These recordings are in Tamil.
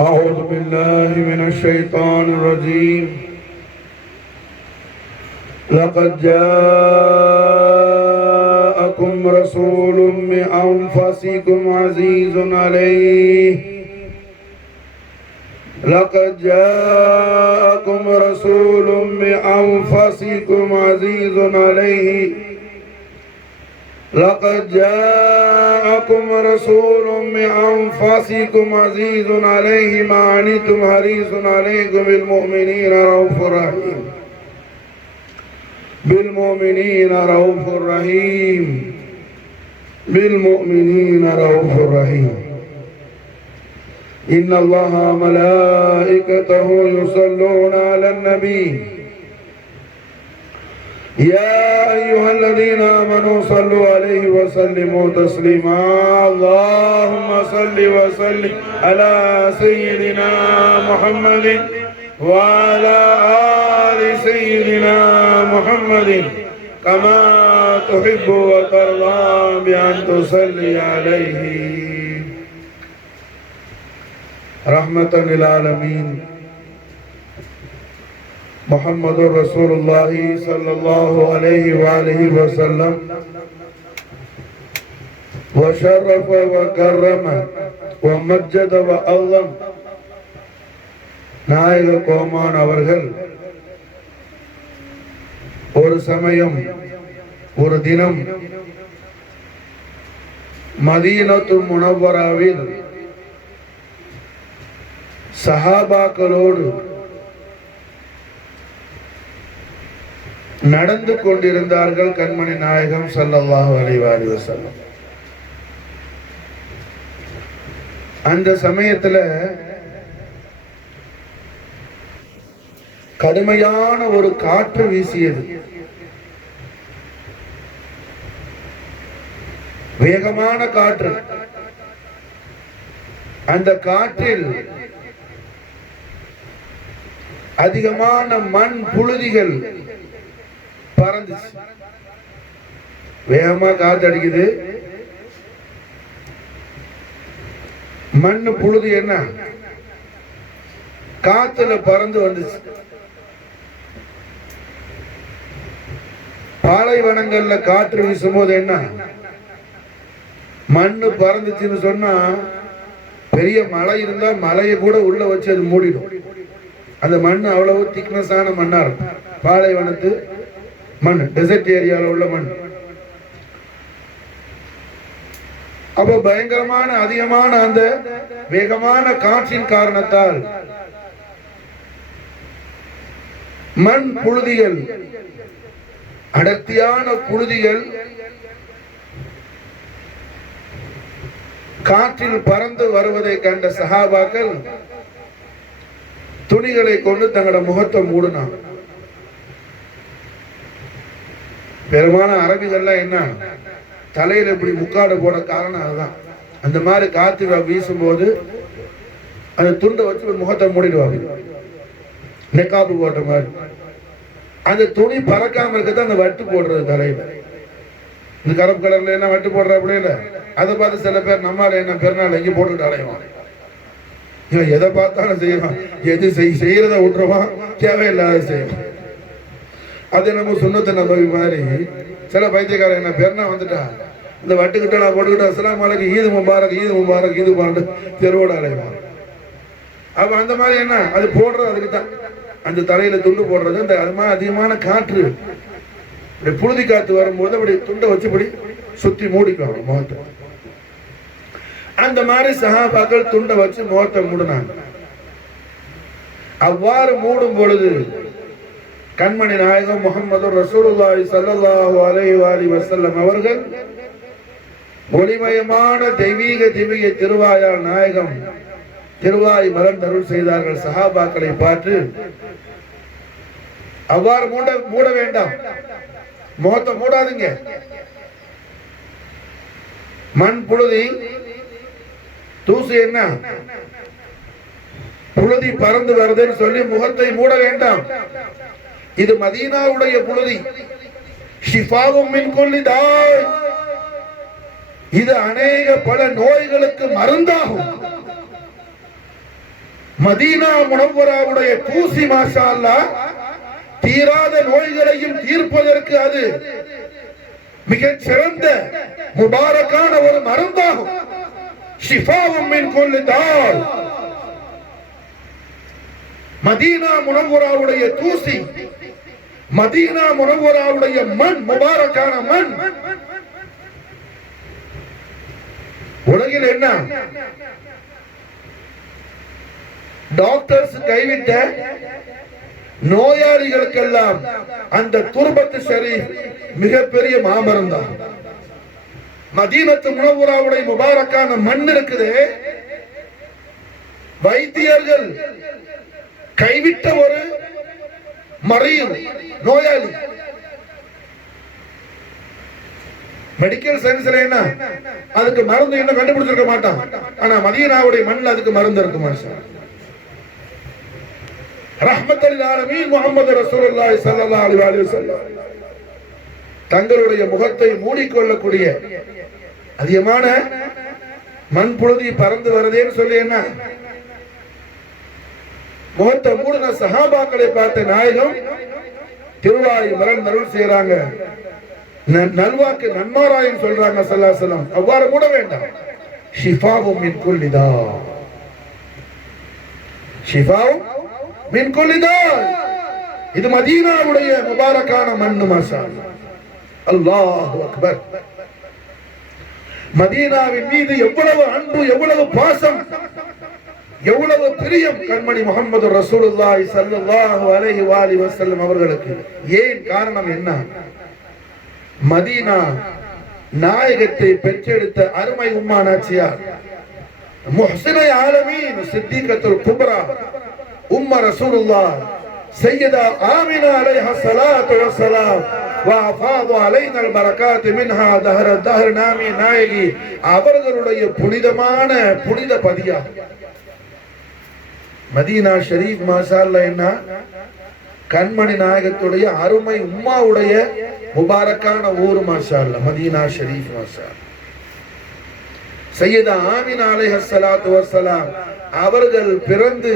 أعوذ بالله من الشيطان الرجيم. لقد جاءكم رسول من أنفسكم عزيز عليه لقد جاءكم رسول من أنفسكم عزيز عليه لقد جاءكم رسول من أنفسكم عزيز عليه ما عنتم حريص عليكم بالمؤمنين رؤوف رحيم بالمؤمنين رؤوف رحيم بالمؤمنين رؤوف رحيم. إن الله ملائكته يصلون على النبي يا أيها الذين آمنوا صلوا عليه وسلموا تسليما. اللهم صل وسلم على سيدنا محمد وعلى آل سيدنا محمد كما تحب وترضى بأن تصلي عليه رحمة للعالمين. محمد رسول الله صلى الله عليه وآله وسلم وشرف وكرم ومجد وعظم. நாயக கோமான் அவர்கள் ஒரு சமயம் ஒரு தினம் மதீனத்துல் முனவ்வராவில் சஹாபாக்களோடு நடந்து கொண்டிருந்தார்கள். கண்மணி நாயகம் ஸல்லல்லாஹு அலைஹி வஸல்லம் அந்த சமயத்துல கடுமையான ஒரு காற்று வீசியது. வேகமான காற்று. அந்த காற்றில் அதிகமான மண் புழுதிகள் பறந்துச்சு. வேகமா காத்து அடிக்குது. மண்ணு புழுதி என்ன காத்துல பறந்து வந்துச்சு. பாலைவனங்கள்ல காற்று வீசும் போது என்ன மண்ணு பறந்துச்சுன்னு சொன்னா பெரிய மலை இருந்தா மலையை கூட உள்ள வச்சு அது மூடிடும். அந்த மண் அவ்வளவு திக்னஸான மண்ணா இருக்கும். பாலைவனத்து மண், டெசர்ட் ஏரியாவில் உள்ள மண். அப்ப பயங்கரமான அதிகமான அந்த வேகமான காற்றின் காரணத்தால் மண் புழுதிகள், அடர்த்தியான புழுதிகள் காற்றில் பறந்து வருவதை கண்ட சஹாபாக்கள் துணிகளை கொண்டு தங்களோட முகத்தை மூடினாங்க. பெருமான அரபிகள்லாம் என்ன தலையில இப்படி முக்காடு போட காரணம் அதுதான். அந்த மாதிரி காத்து வீசும்போது அந்த துண்டை வச்சு முகத்தை மூடிடுவாங்க, நெக்காப்பு போட்ட மாதிரி. அந்த துணி பறக்காம இருக்கதான் அந்த வட்டு போடுறது தலையில. இந்த கருப்பு கலர்ல என்ன வட்டு போடுற அப்படி இல்லை. அதை பார்த்து சில பேர் நம்மால என்ன பெருநாள் எங்க போட்டுக்கிட்டு அலைவான். இவன் எதை பார்த்தாலும் செய்வான். எது செய்யறத விட்டுருவான், தேவையில்லாத செய்வான். அது நம்ம சுண்ணத்தை நம்ப மாதிரி சில பைத்தியக்காரன் என்ன பெருனா வந்துட்டா இந்த வட்டுக்கிட்ட நான் போட்டுக்கிட்டு அஸ்ஸலாமு அலைக்கும் ஈது முபாரக் ஈது முபாரக் ஈது பாண்டு தெருவோட அலைவான். அப்ப அந்த மாதிரி என்ன அது போடுறது அதுக்கு தான். அந்த தலையில துண்டு போடுறது அந்த அது மாதிரி அதிகமான காற்று புழுதி காத்து வரும்போது அப்படி துண்டை வச்சு இப்படி சுத்தி மூடிக்குவாங்க முகத்தை. அந்த மாதிரி சஹாபாக்கள் துண்டை வச்சு முகத்தை மூடினாங்க. அவ்வாறு மூடும் பொழுது கண்மணி நாயகம் முஹம்மது ரசூலுல்லாஹி ஸல்லல்லாஹு அலைஹி வஸல்லம் அவர்கள் ஒளிமயமான தெய்வீக திவ்ய திருவாயால் நாயகம் திருவாய் மலர்ந்தருள் செய்தார்கள். சஹாபாக்களை பார்த்து அவ்வாறு மூட வேண்டாம், முகத்தை மூடாதுங்க. மண் புழுதி தூசு என்ன புழுதி பறந்து வருதுன்னு சொல்லி முகத்தை மூட வேண்டாம். இது மதீனாவுடைய புழுதி. ஷிஃபாவும் மின் குல்லி தாய். இது அநேக பல நோய்களுக்கு மருந்தாகும். மதீனா முனவ்வராவுடைய தூசி மாஷா அல்லாஹ் தீராத நோய்களையும் தீர்ப்பதற்கு அது மிகச் சிறந்த முபாரக்கான ஒரு மருந்தாகும். ஷிஃபாவும் மின் குல்லி தால். மதீனா முனவ்வராவுடைய தூசி, மதீனா முனவ்வராவுடைய மண், முபாரக்கான மண். உலகில் என்ன டாக்டர்ஸ் கைவிட்ட நோயாளிகளுக்கெல்லாம் அந்த துர்பத்து ஷரீஃப் மிகப்பெரிய மாமருந்தான். மதீனத்து முனவ்வராவுடைய முபாரக்கான மண் இருக்குது. வைத்தியர்கள் கைவிட்ட ஒரு மறையும் நோயாளி மெடிக்கல் சயின்ஸ்ல என்ன அதுக்கு மருந்து இன்னும் கண்டுபிடிச்சிருக்க மாட்டான். ஆனா மதீனாவுடைய மண்ணில் அதுக்கு மருந்து இருக்கு மாஷா. ரஹ்மத்துல் ஆலமீன் முஹம்மது ரசூலுல்லாஹி ஸல்லல்லாஹு அலைஹி வஸல்லம் தங்களுடைய முகத்தை மூடிக்கொள்ளக்கூடிய அதிகமான மண் புழுதி பறந்து வருதேன்னு சொல்லி என்ன முகத்தை மூடின சஹாபாக்களை பார்த்த நாயகம் திருவாய் மலர்ந்தருள் செய்யறாங்க. நல்வாக்கு நன்மாராயம் சொல்றாங்க ஸல்லல்லாஹு அலைஹி வஸல்லம். அவ்வாறு மூட வேண்டாம். ஷிஃபாவும் மின் குல்லி தா, ஷிஃபாவும் மின் குல்லி தா. இது மதீனாவுடைய முபாரக்கான மண் மாஷா அல்லாஹ் அக்பர். மதீனாவின் மீது எவ்வளவு அன்பு, எவ்வளவு பாசம், எவ்வளவு பிரியம் கண்மணி முஹம்மது ரசூலுல்லாஹி ஸல்லல்லாஹு அலைஹி வஸல்லம் அவர்களுக்கு. ஏன் காரணம் என்ன? மதீனா நாயகத்தை பெற்றெடுத்த அருமை உம்மா நாச்சியார் முஹ்சினை ஆலமீன் சித்திகத்துல் குப்ரா உம்ம ரசூலுல்லாஹ் சையதா ஆமினா அலைஹா ஸலாத்து வஸ்ஸலாம் வஅஃபாது அலைனல் பரகாத் மின்ஹா தஹர தஹர் நாமி நாயகி அவர்களுடைய புனிதமான புனித பதியா மதீனா ஷரீஃப் மாஷா அல்லாஹ். என்ன கண்மணி நாயகத்துடைய அருமை உம்மாவுடைய முபாரக்கான ஊர் மாஷா அல்லாஹ் மதீனா ஷரீஃப் மாஷா. சையதா ஆமினா அலைஹிஸ்ஸலாத்து வஸ்ஸலாம் அவர்கள் பிறந்து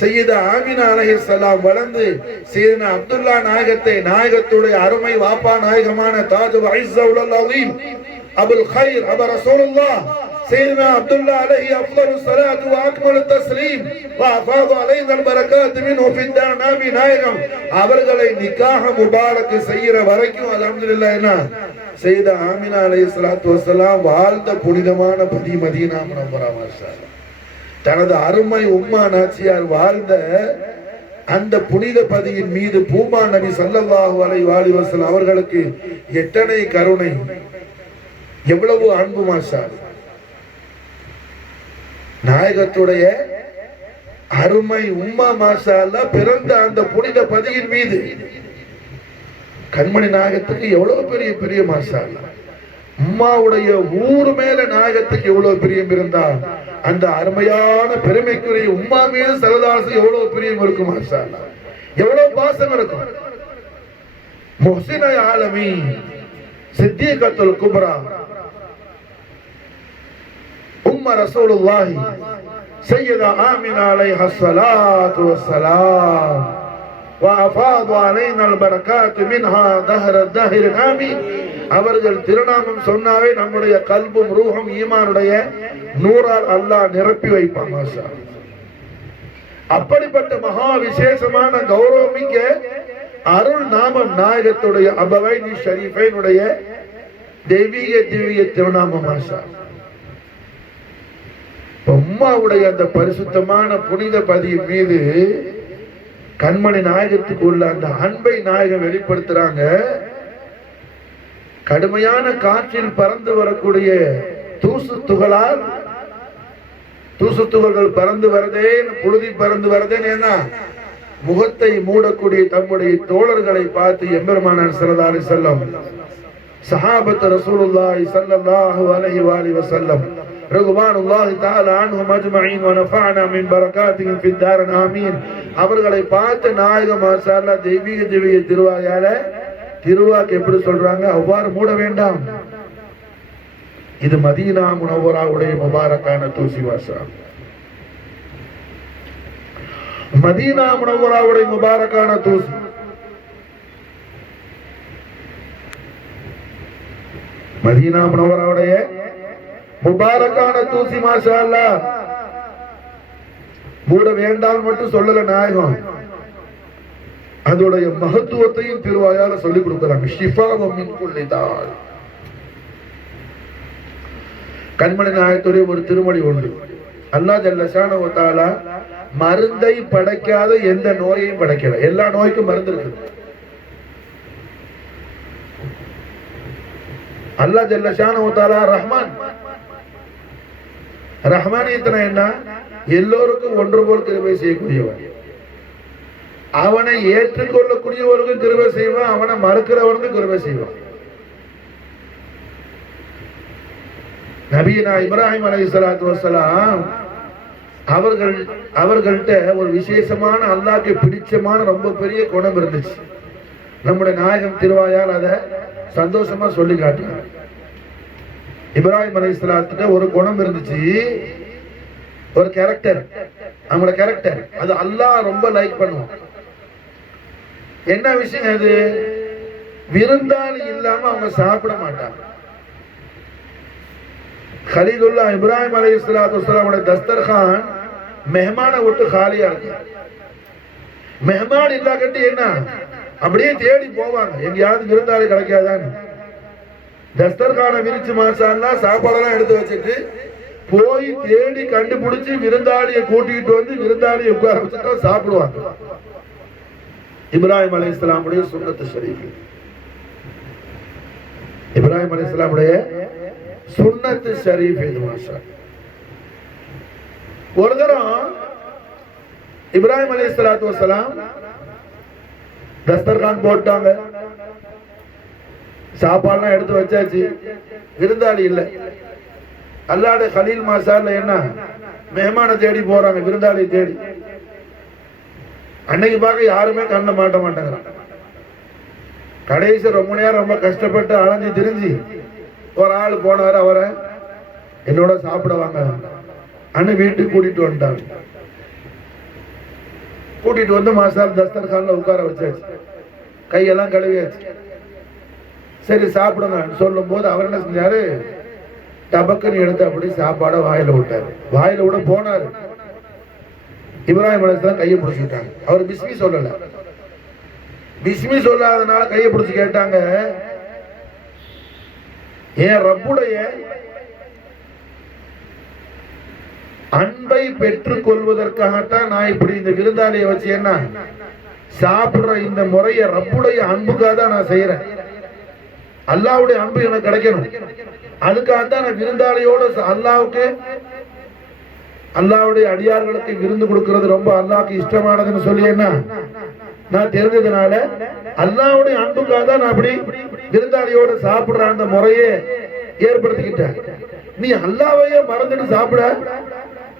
சையதா ஆமினா அலைஹிஸ்ஸலாம் வளர்ந்து சையதுனா அப்துல்லா நாயகத்தை நாயகத்துடைய அருமை வாப்பா நாயகமான தாஜுல் இஸ்ஸவுல் அஸீம் அபுல் கைர் அபு ரசூலுல்லாஹ் சையதுனா அப்துல்லா அலைஹி அஃதலுஸ் ஸலாத்து வ அக்மலுத் தஸ்லீம் வ அஃபாது அலைனல் பரகாத் மின்ஹு ஃபித்தார் நபி நாயகம் அவர்களை நிக்காஹ் முபாரக் செய்யற வரைக்கும் அல்ஹம்துலில்லாஹ் என்ன சையதா ஆமினா அலைஹிஸ்ஸலாத்து வஸ்ஸலாம் வாழ்ந்த புனிதமான பதி மதீனா முனவ்வரா மாஷா அல்லாஹ். தனது அருமை உம்மா நாச்சியார் வாழ்ந்த அந்த புனித பதியின் மீது பூமா நபி ஸல்லல்லாஹு அலைஹி வஸல்லம் அவர்களுக்கு எத்தனை கருணை, எவ்வளவு அன்பு மாஷா. நாயகத்துடைய அருமை உம்மா மாஷா அல்லாஹ் பிறந்த அந்த புனித பதியின் மீது கண்மணி நாயகத்துக்கு எவ்வளவு பெரிய பிரியம் மாஷா அல்லாஹ். உம்மாவுடைய ஊர் மேல நாயகத்துக்கு எவ்வளவு பிரியம் இருந்தா அந்த அருமையான பெருமைக்குரிய உம்மா மீது ஸல்லல்லாஹு எவ்வளவு பிரியம் இருக்கும் மாஷா அல்லாஹ், எவ்வளவு பாசம் இருக்கும். முஹ்சினை ஆலமீன் சித்திகத்துல் குப்ரா உம்ம ரசூலுல்லாஹி சையதா ஆமினா அலைஹா ஸலாத்து வஸ்ஸலாம் வஅஃபாது அலைனல் பரகாத் மின்ஹா தஹர தஹர் ஆமீன் அவர்கள் திருநாமம் சொன்னாவே நம்முடைய கல்பும் ரூஹும் ஈமானுடைய நூறால் அல்லாஹ் நிரப்பி வைப்பான் மாஷா. அப்படிப்பட்ட மகா விசேஷமான கௌரவமிக்க அருள் நாமம் நாயகத்துடைய அபவைனி ஷரீஃபைனுடைய தெய்வீக திவ்ய திருநாமம் மாஷா. உம்மாவுடைய அந்த பரிசுத்தமான புனித பதியின் மீது கண்மணி நாயகத்துக்கு உள்ள அந்த அன்பை நாயகம் வெளிப்படுத்துறாங்க. கடுமையான காற்றில் பறந்து வரக்கூடிய தூசு துகளால் தூசு துகள்கள் பறந்து வரதே, புழுதி பறந்து வரதேன்னு என்ன முகத்தை மூடக்கூடிய தம்முடைய தோழர்களை பார்த்து எம்பெருமானார் ஸல்லல்லாஹு அலைஹி வஸல்லம் சஹாபத் ரசூலுல்லாஹி ஸல்லல்லாஹு அலைஹி வஸல்லம் ரضوانுல்லாஹி தஆலா அன்ஹும் அஜ்மஈன் வ நஃபஅனா மின் பரகாத்திஹிம் ஃபித் தார் ஆமீன் அவர்களை பார்த்து நாயகம் மாஷா அல்லாஹ் தெய்வீக திவ்ய திருவாயால திருவாக்கு எப்படி சொல்றாங்க? அவ்வாறு மூட வேண்டாம். இது மதீனா முனவ்வராவுடைய முபாரக்கான தூசி வாசா. மதீனா முனவ்வராவுடைய முபாரக்கான தூசி. மதீனா முனவ்வராவுடைய முபாரக்கான தூசி. மாஷா அல்லாஹ். மூட வேண்டாம் மட்டும் சொல்லல நாயகம், அதோடைய மகத்துவத்தையும் திருவாயால சொல்லிக் கொடுக்கிறாங்க. கண்மணி நாயகத்துடைய ஒரு திருமொழி உண்டு. அல்லாஹ் ஜல்ல ஷானஹு வ தஆலா மருந்தை படைக்காத எந்த நோயையும் படைக்கல. எல்லா நோய்க்கும் மருந்து இருக்கு. அல்லாஹ் ஜல்ல ஷானஹு வ தஆலா ரஹ்மான். ரஹ்மானியத்துனா என்ன? எல்லோருக்கும் ஒன்று போல் கிருபை செய்யக்கூடியவன். அவனை ஏற்றுக்கொள்ளக்கூடியவருக்கும் கிருபை செய்வான், அவனை மறுக்கிறவருக்கும் கிருபை செய்வான். நபியினா இப்ராஹிம் அலைஹிஸ்ஸலாத்து வஸ்ஸலாம் அவர்கள்ட்ட ஒரு விசேஷமான அல்லாஹ்க்கு பிடிச்சமான ரொம்ப பெரிய குணம் இருந்துச்சு. நம்முடைய நாயகம் திருவாயால் அதை சந்தோஷமா சொல்லி காட்டினார். இப்ராஹிம் அலைஹிஸ்ஸலாத்துட்ட ஒரு குணம் இருந்துச்சு, ஒரு கேரக்டர். அவங்களோட கேரக்டர் அது அல்லாஹ் ரொம்ப லைக் பண்ணுவான். என்ன விஷயம் அது? விருந்தாளி இல்லாம அவங்க சாப்பிட மாட்டாங்க. கலீலுல்லா இப்ராஹிம் அலைஹிஸ்ஸலாத்து வஸ்ஸலாமோட தஸ்தர்கான் மெஹமான விட்டு காலியா இருக்கு. மெஹமான் இல்லா கட்டி என்ன அப்படியே தேடி போவாங்க, எங்கேயாவது விருந்தாளி கிடைக்காதான்னு. தஸ்தர்கானை விரிச்சு மாஷா அல்லாஹ் சாப்பாடெல்லாம் எடுத்து வச்சுட்டு போய் தேடி கண்டுபிடிச்சு விருந்தாளியை கூட்டிட்டு வந்து விருந்தாளியை உட்கார வச்சுட்டா சாப்பிடுவாங்க. இப்ராஹிம் அலைஹிஸ்ஸலாமுடைய சுன்னத்து ஷரீஃப். இப்ராஹிம் அலைஹிஸ்ஸலாமுடைய சுன்னத்து ஷரீஃப் இது. மாஷா ஒரு தரம் இப்ராஹிம் அலைஹிஸ்ஸலாத்து வஸ்ஸலாம் தஸ்தர்கான் போட்டாங்க, சாப்பாடுலாம் எடுத்து வச்சாச்சு, விருந்தாளி இல்லை. அல்லாஹ்வுடைய கலீல் மாஷா அல்லாஹ் என்ன மெஹமான தேடி போறாங்க, விருந்தாளி தேடி. அன்னைக்கு பார்க்க யாருமே கண்ண மாட்ட மாட்டாங்க. கடைசி ரொம்ப நேரம் ரொம்ப கஷ்டப்பட்டு அலைஞ்சு திரிஞ்சு ஒரு ஆள் போனாரு, அவரை என்னோட சாப்பிட வாங்க அண்ணன் வீட்டுக்கு கூட்டிட்டு வந்துட்டாங்க. கூட்டிட்டு வந்து மாசால் தஸ்தர்கான்ல உட்கார வச்சாச்சு, கையெல்லாம் கழுவியாச்சு. சரி சாப்பிடுங்க சொல்லும் போது அவர் என்ன செஞ்சாரு, டபக்குன்னு எடுத்து அப்படி சாப்பாட வாயில விட்டாரு. வாயில விட போனாரு, இப்ராஹிம் அலைஹிஸ்ஸலாம் கையை பிடிச்சிட்டாங்க. அவர் பிஸ்மி சொல்லல. பிஸ்மி சொல்லாதனால கையை பிடிச்சு கேட்டாங்க, என் ரப்புடைய அன்பை பெற்றுக் கொள்வதற்காகத்தான் நான் இப்படி இந்த விருந்தாளியை வச்சு என்ன சாப்பிடுற இந்த முறைய ரப்புடைய அன்புக்காக தான் நான் செய்யறேன். அல்லாஹ்வுடைய அன்பு எனக்கு கிடைக்கணும், அதுக்காக தான் நான் விருந்தாளியோட அல்லாஹ்வுக்கு அல்லாஹ்வுடைய அடியார்களுக்கு விருந்து கொடுக்கிறது ரொம்ப அல்லாஹ்வுக்கு இஷ்டமானதுன்னு சொல்லி என்ன நான் தெரிஞ்சதுனால அல்லாஹ்வுடைய அன்புக்காக தான் நான் அப்படி விருந்தாளியோட சாப்பிடுற அந்த முறையே ஏற்படுத்திக்கிட்டேன். நீ அல்லாஹ்வையே மறந்துட்டு சாப்பிட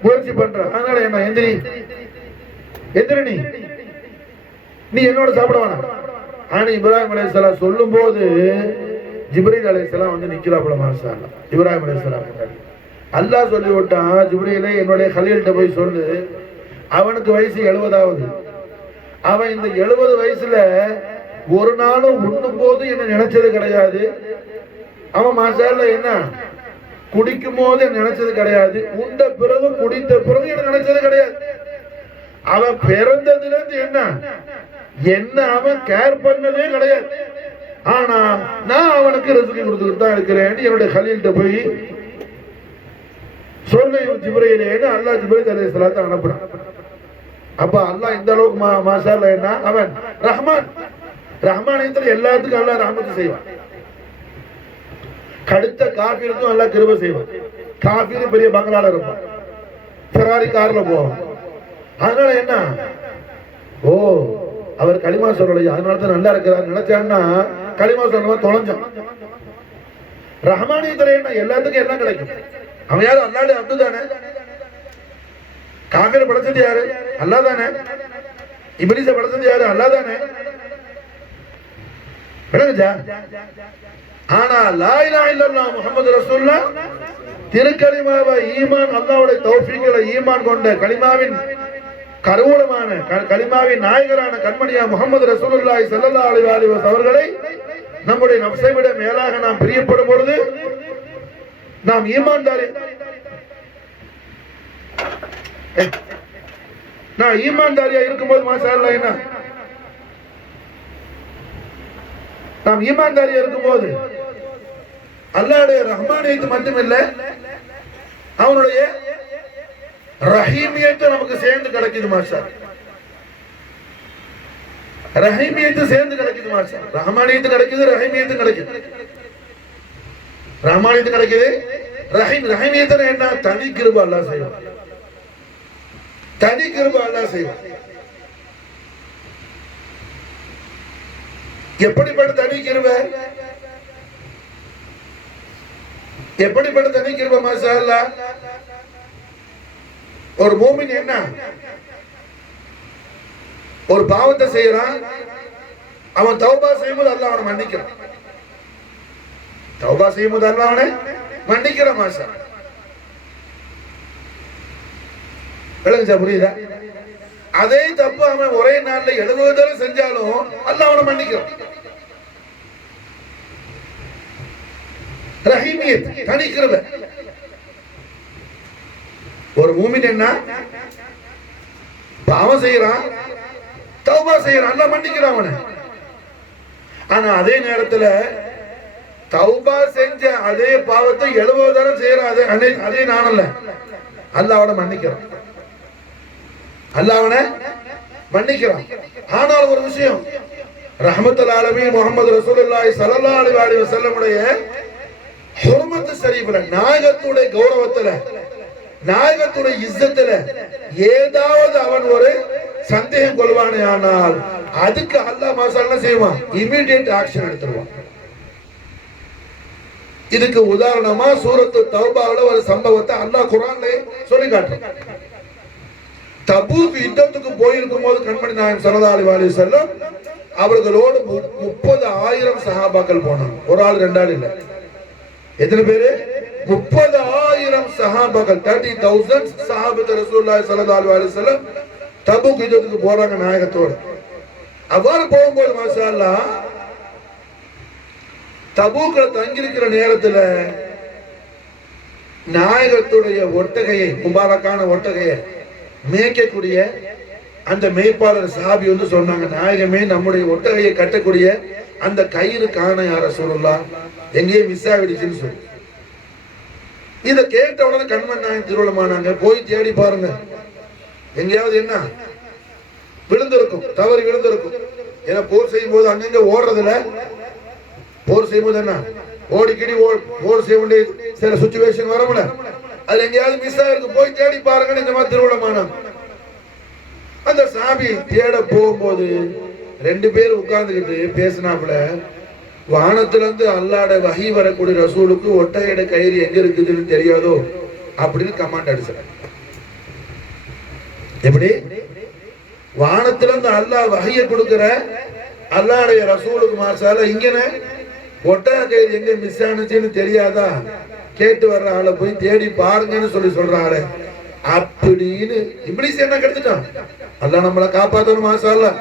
முயற்சி பண்ற, அதனால என்ன எந்திரி எந்திரி, நீ என்னோட சாப்பிட வேணாம். ஆனா இப்ராஹிம் அலைஹிஸ்ஸலாம் சொல்லும் போது ஜிப்ரீல் அலைஹிஸ்ஸலாம் வந்து நிக்கிறாப்புல. மாஷா அல்லாஹ். இப்ராஹிம் அலைஹிஸ்ஸலாம் அல்லாஹ் சொல்லி விட்டான், ஜிப்ரீலே என்னுடைய கலீல்கிட்ட போய் சொல்லு, அவனுக்கு வயசு 70ஆவது. அவன் இந்த 70 வயசுல ஒரு நாளும் உண்ணும் போது என்ன நினைச்சது கிடையாது. அவன் மாஷா அல்லாஹ் என்ன குடிக்கும் போது என்ன நினைச்சது கிடையாது, உண்ட பிறகு குடித்த பிறகு என்ன நினைச்சது கிடையாது. அவன் பிறந்ததுல இருந்து என்ன அவன் கேர் பண்ணதே கிடையாது. ஆனா நான் அவனுக்கு ரிஸ்க் கொடுத்துக்கிட்டு தான் இருக்கிறேன். என்னுடைய கலீல்கிட்ட போய் சொல்லு ஜிப்ரீலேன்னு அல்லாஹ் ஜிப்ரீல் அலைஹிஸ்ஸலாத்தை அனுப்புறான். அப்ப அல்லாஹ் இந்த அளவுக்கு மாஷா அல்லாஹ் என்ன அவன் ரஹ்மான். ரஹ்மானியத்துல எல்லாத்துக்கும் அல்லாஹ் ரஹ்மத் செய்வான். கடுத்த காஃபிருக்கும் அல்லாஹ் கிருபை செய்வான். காஃபிர் பெரிய பங்களால இருப்பான், ஃபெராரி கார்ல போவான். அதனால என்ன, ஓ அவர் களிமா சொல்லலையா அதனால தான் நல்லா இருக்கிறார் நினைச்சான்னா களிமா சொல்றவன் தொலைஞ்சான். ரஹ்மானியத்துல என்ன எல்லாத்துக்கும் எல்லாம் கிடைக்கும். அவன் யாரு, அல்லாஹ்வுடைய அப்து தானே. காஃபிரை படைச்சது யாரு, அல்லாஹ் தானே. இப்லீஸை படைச்சது யாரு, அல்லாஹ் தானே. விளங்குச்சா? ஆனா லா இலாஹ இல்லல்லாஹ் முஹம்மது ரசூலுல்லாஹ் திருக்கலிமாவை ஈமான் அல்லாஹ்வுடைய தௌஃபீக்ல ஈமான் கொண்ட கலிமாவின் கருவூலமான கலிமாவின் நாயகரான கண்மணியா முகமது ரசூலுல்லாஹி ஸல்லல்லாஹு அலைஹி வஸல்லம் அவர்களை நம்முடைய நஃப்ஸை விட மேலாக நாம் பிரியப்படும் பொழுது நாம் ஈமான்தாரி நான் ஈமான்தாரியா இருக்கும்போது மாஷா அல்லாஹ் என்ன நாம் ஈமான்தாரியா இருக்கும்போது அல்லாஹ்வுடைய ரஹ்மானியத்து மட்டுமில்லை அவனுடைய ரஹீமியத்து நமக்கு சேர்ந்து கிடைக்குது மாஷா. ரஹீமியத்து சேர்ந்து கிடைக்குது மாஷா. ரஹ்மானியத்து கிடைக்குது, ரஹீமியத்து கிடைக்குது. ரஹ்மானியத்து கிடைக்குது, ரஹீமியத்து என்ன? தனி கிருபை அல்லாஹ் செய்வான். தனி கிருபை அல்லாஹ் செய்வான். எப்படிப்பட்ட தனி கிருபை? எப்படிப்பட்ட தனி கிருபை மாஷா அல்லாஹ்? ஒரு மூமின் என்ன ஒரு பாவத்தை செய்யறான், அவன் தௌபா செய்யும்போது அல்லாஹ் அவனை மன்னிக்கிறான். தௌபா செய்யும்போது அல்லாஹ் அவனை மன்னிக்கிறான் மாஷா. விளங்குச்சா? புரியுதா? அதே தப்பு அவன் ஒரே நாள்ல 70 தடவை செஞ்சாலும் அல்லாஹ் அவனை மன்னிக்கிறான். ரஹீமியத், தனி கிருபை. ஒரு மூமின் என்ன பாவம் செய்யறான், தௌபா செய்யறான், அல்லாஹ் மன்னிக்கிறான் அவனை. ஆனா அதே நேரத்துல தௌபா செஞ்ச அதே பாவத்தை 70 தடவை செய்யறான், அதே நானல்ல, அல்லாஹ் அவனை மன்னிக்கிறான். அல்லாஹ் அவனை மன்னிக்கிறான். ஆனால் ஒரு விஷயம், ரஹ்மத்துல் ஆலமீன் முஹம்மது ரசூலுல்லாஹி ஸல்லல்லாஹு அலைஹி வஸல்லம் உடைய ஹுர்மத் ஷரீஃப்ல, நாயகத்துடைய கௌரவத்துல, நாயகத்துடைய இஸ்ஸத்துல ஏதாவது அவன் ஒரு சந்தேகம் கொள்வானே ஆனால் அதுக்கு அல்லாஹ் மாஷா செய்வான், இமிடியேட் ஆக்ஷன் எடுத்துருவான். இதுக்கு உதாரணமா சூரத்து தௌபாவுல ஒரு சம்பவத்தை அல்லாஹ் குர்ஆன்ல சொல்லி காட்டுறான். தபூக் யுத்தத்துக்கு போயிருக்கும் போது கண்மணி நாயகம் ஸல்லல்லாஹு அலைஹி வஸல்லம் அவர்களோடு 30,000 சஹாபாக்கள் போனாங்க. ஒரு ஆள் ரெண்டு ஆள் இல்ல. எத்தனை பேரு? 30,000 சஹாபாக்கள், 30,000 சஹாபத்து ரசூலுல்லாஹி ஸல்லல்லாஹு அலைஹி வஸல்லம் தபூக் யுத்தத்துக்கு போறாங்க நாயகத்தோடு. அவ்வாறு போகும்போது மாஷா அல்லாஹ் தபூக்ல தங்கியிருக்கிற நேரத்துல நாயகத்துடைய ஒட்டகையை, முபாரக்கான ஒட்டகையை மேய்க்கக்கூடிய அந்த மேய்ப்பாளர் சஹாபி வந்து சொன்னாங்க, நாயகமே நம்முடைய ஒட்டகையை கட்டக்கூடிய அந்த கயிறு காண யார சொல்லலாம், எங்கேயும் மிஸ் ஆகிடுச்சுன்னு சொல்லி. இத கேட்ட உடனே கண்மணி நாயகம் திருவள்ளமானாங்க, போய் தேடி பாருங்க, எங்கேயாவது என்ன விழுந்திருக்கும், தவறு விழுந்திருக்கும். ஏன்னா போர் செய்யும் போது அங்கங்க ஓடுறதுல, போர் செய்யும் போது என்ன ஓடிக்கிடி போர் செய்ய வேண்டிய சில சிச்சுவேஷன் வரமுல, அது எங்கேயாவது மிஸ் ஆயிருக்கு, போய் தேடி பாருங்கன்னு இந்த மாதிரி திருவள்ளமானாங்க. அந்த சாபி தேட போகும்போது 2 பேர் உட்கார்ந்துக்கிட்டு பேசினாப்புல, வானத்துல இருந்து அல்லாஹ்வுடைய வஹி வரக்கூடிய ரசூலுக்கு ஒட்டகையோட கயிறு எங்க இருக்குதுன்னு தெரியாதோ அப்படின்னு கமாண்ட் அடிச்சாங்க. எப்படி? வானத்துல இருந்து அல்லாஹ் வஹியை கொடுக்கிற அல்லாஹ்வுடைய ரசூலுக்கு மாஷாஅல்லாஹ் இங்கனே ஒட்டகை கயிறு எங்க மிஸ் ஆனுச்சுன்னு தெரியாதா, கேட்டு வர்ற ஆளை போய் தேடி பாருங்கன்னு சொல்றாரு. அப்படின்னு இப்ளீஸ் என்ன கெடுத்துட்டான். அல்லாஹ் நம்மளை காப்பாத்தணும் மாஷாஅல்லாஹ்.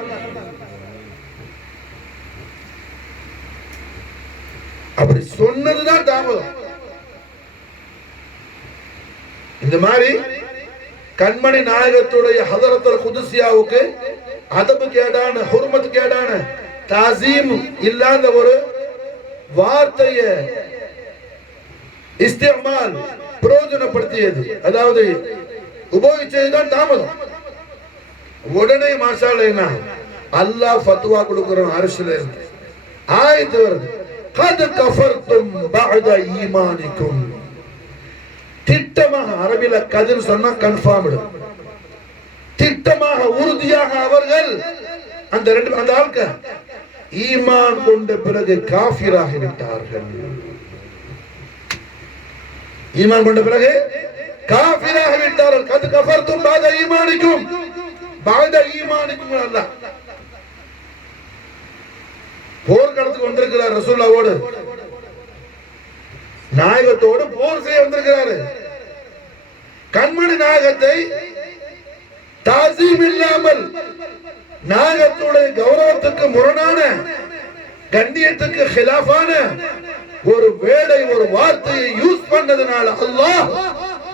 அப்படி சொன்னதுதான் தாமதம். இந்த மாதிரி கண்மணி நாயகத்துடைய ஹதரத்துல் குதுசியாவுக்கு அதபு கேடான, ஹுர்மத் கேடான, தாசீம் இல்லாத ஒரு வார்த்தையை இஸ்திமால் பிரயோஜனப்படுத்தியது, அதாவது உபயோகிச்சதுதான் தாமதம். உடனே மாஷா அல்லாஹ் அல்லாஹ் ஃபத்வா கொடுக்கிறான், அர்ஷ்ல இருந்து ஆயத்து வருது, கத் கஃபர்தும் பஅத ஈமானிக்கும். திட்டமாக அரபில கதிர் சொன்னா கன்ஃபார்ம்டு, திட்டமாக உறுதியாக அவர்கள் அந்த ஆட்கள் ஈமான் கொண்ட பிறகு காஃபிராகி விட்டார்கள். ஈமான் கொண்ட பிறகு காஃபிராகி விட்டார்கள். கத் கஃபர்தும் பஅத ஈமானிக்கும், பஅத ஈமானிக்கும். அல்லாஹ் போர்க்களத்துக்கு வந்திருக்கிறார், ரசூலுல்லாஹ்வோடு நாயகத்தோடு போர் செய்ய வந்திருக்கிறாரு. கண்மணி நாயகத்தை தாசீம் இல்லாமல் நாயகத்துடைய கௌரவத்துக்கு முரணான, கண்ணியத்துக்கு ஹிலாஃபான ஒரு வேளை ஒரு வார்த்தையை யூஸ் பண்ணதுனால அல்லாஹ்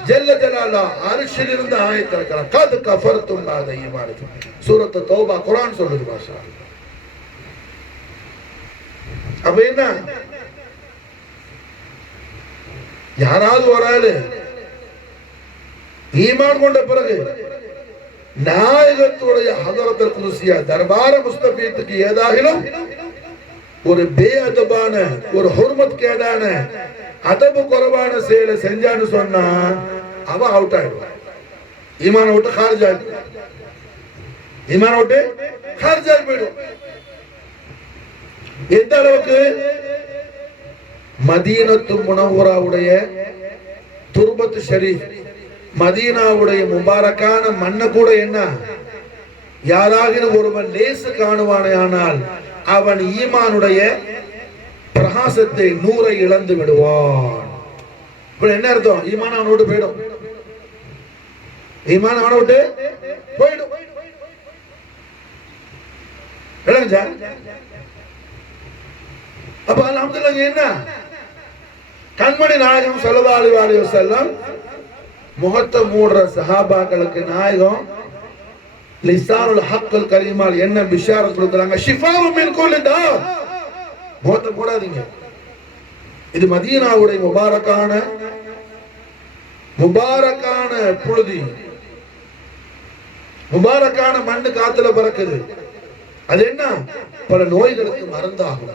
ஜல்ல ஜலாலா அர்ஷில் இருந்து ஆயத் இறக்குறான். கத் கஃபர்தும் பாத ஈமானிக்கும். சூரத் தௌபா குர்ஆன் சொல்லுது. மாஷா அல்லாஹ். அப்ப என்ன, யாராவது ஒரு ஆளு ஈமான் கொண்ட பிறகு நாயகத்துடைய ஹதரத்துல் குதுசியா தர்பார முஸ்தபீத்துக்கு ஏதாகிலும் ஒரு பேஅதபான, ஒரு ஹுர்மத் கேடான, அதபு குறைவான செயலை செஞ்சான்னு சொன்னா அவன் அவுட் ஆயிடுவான். ஈமான விட்டு ஹாரிஜ் ஆயிடுவான். ஈமான விட்டு ஹாரிஜ் ஆகி போயிடும். எந்த அளவுக்கு மதீனத்து முனவ்வராவுடைய துர்பத் ஷரீஃப், மதீனாவுடைய முபாரக்கான மண்ணை கூட என்ன யாராகினும் ஒருவன் லேசு காணுவானே ஆனால் அவன் ஈமானுடைய பிரகாசத்தை நூறை இழந்து விடுவான். என்ன அர்த்தம்? ஈமான் அவனை விட்டு போயிடும். ஈமான் அவனை விட்டு போயிடும். அப்ப அல்ஹம்துலில்லாஹ் என்ன கண்மணி நாயகம் ஸல்லல்லாஹு அலைஹி வஸல்லம் முகத்தை மூடுற சஹாபாக்களுக்கு நாயகம் லிசானுல் ஹக்கல் கரீமால் என்ன பிஷாரத் கொடுக்குறாங்க? ஷிஃபாஉ மின் குல்லி தா. முகத்தை மூடாதீங்க. இது மதீனாவுடைய முபாரக்கான புழுதி, முபாரக்கான மண்ணு காத்துல பறக்குது. அது என்ன? பல நோய்களுக்கு மருந்தாகும்,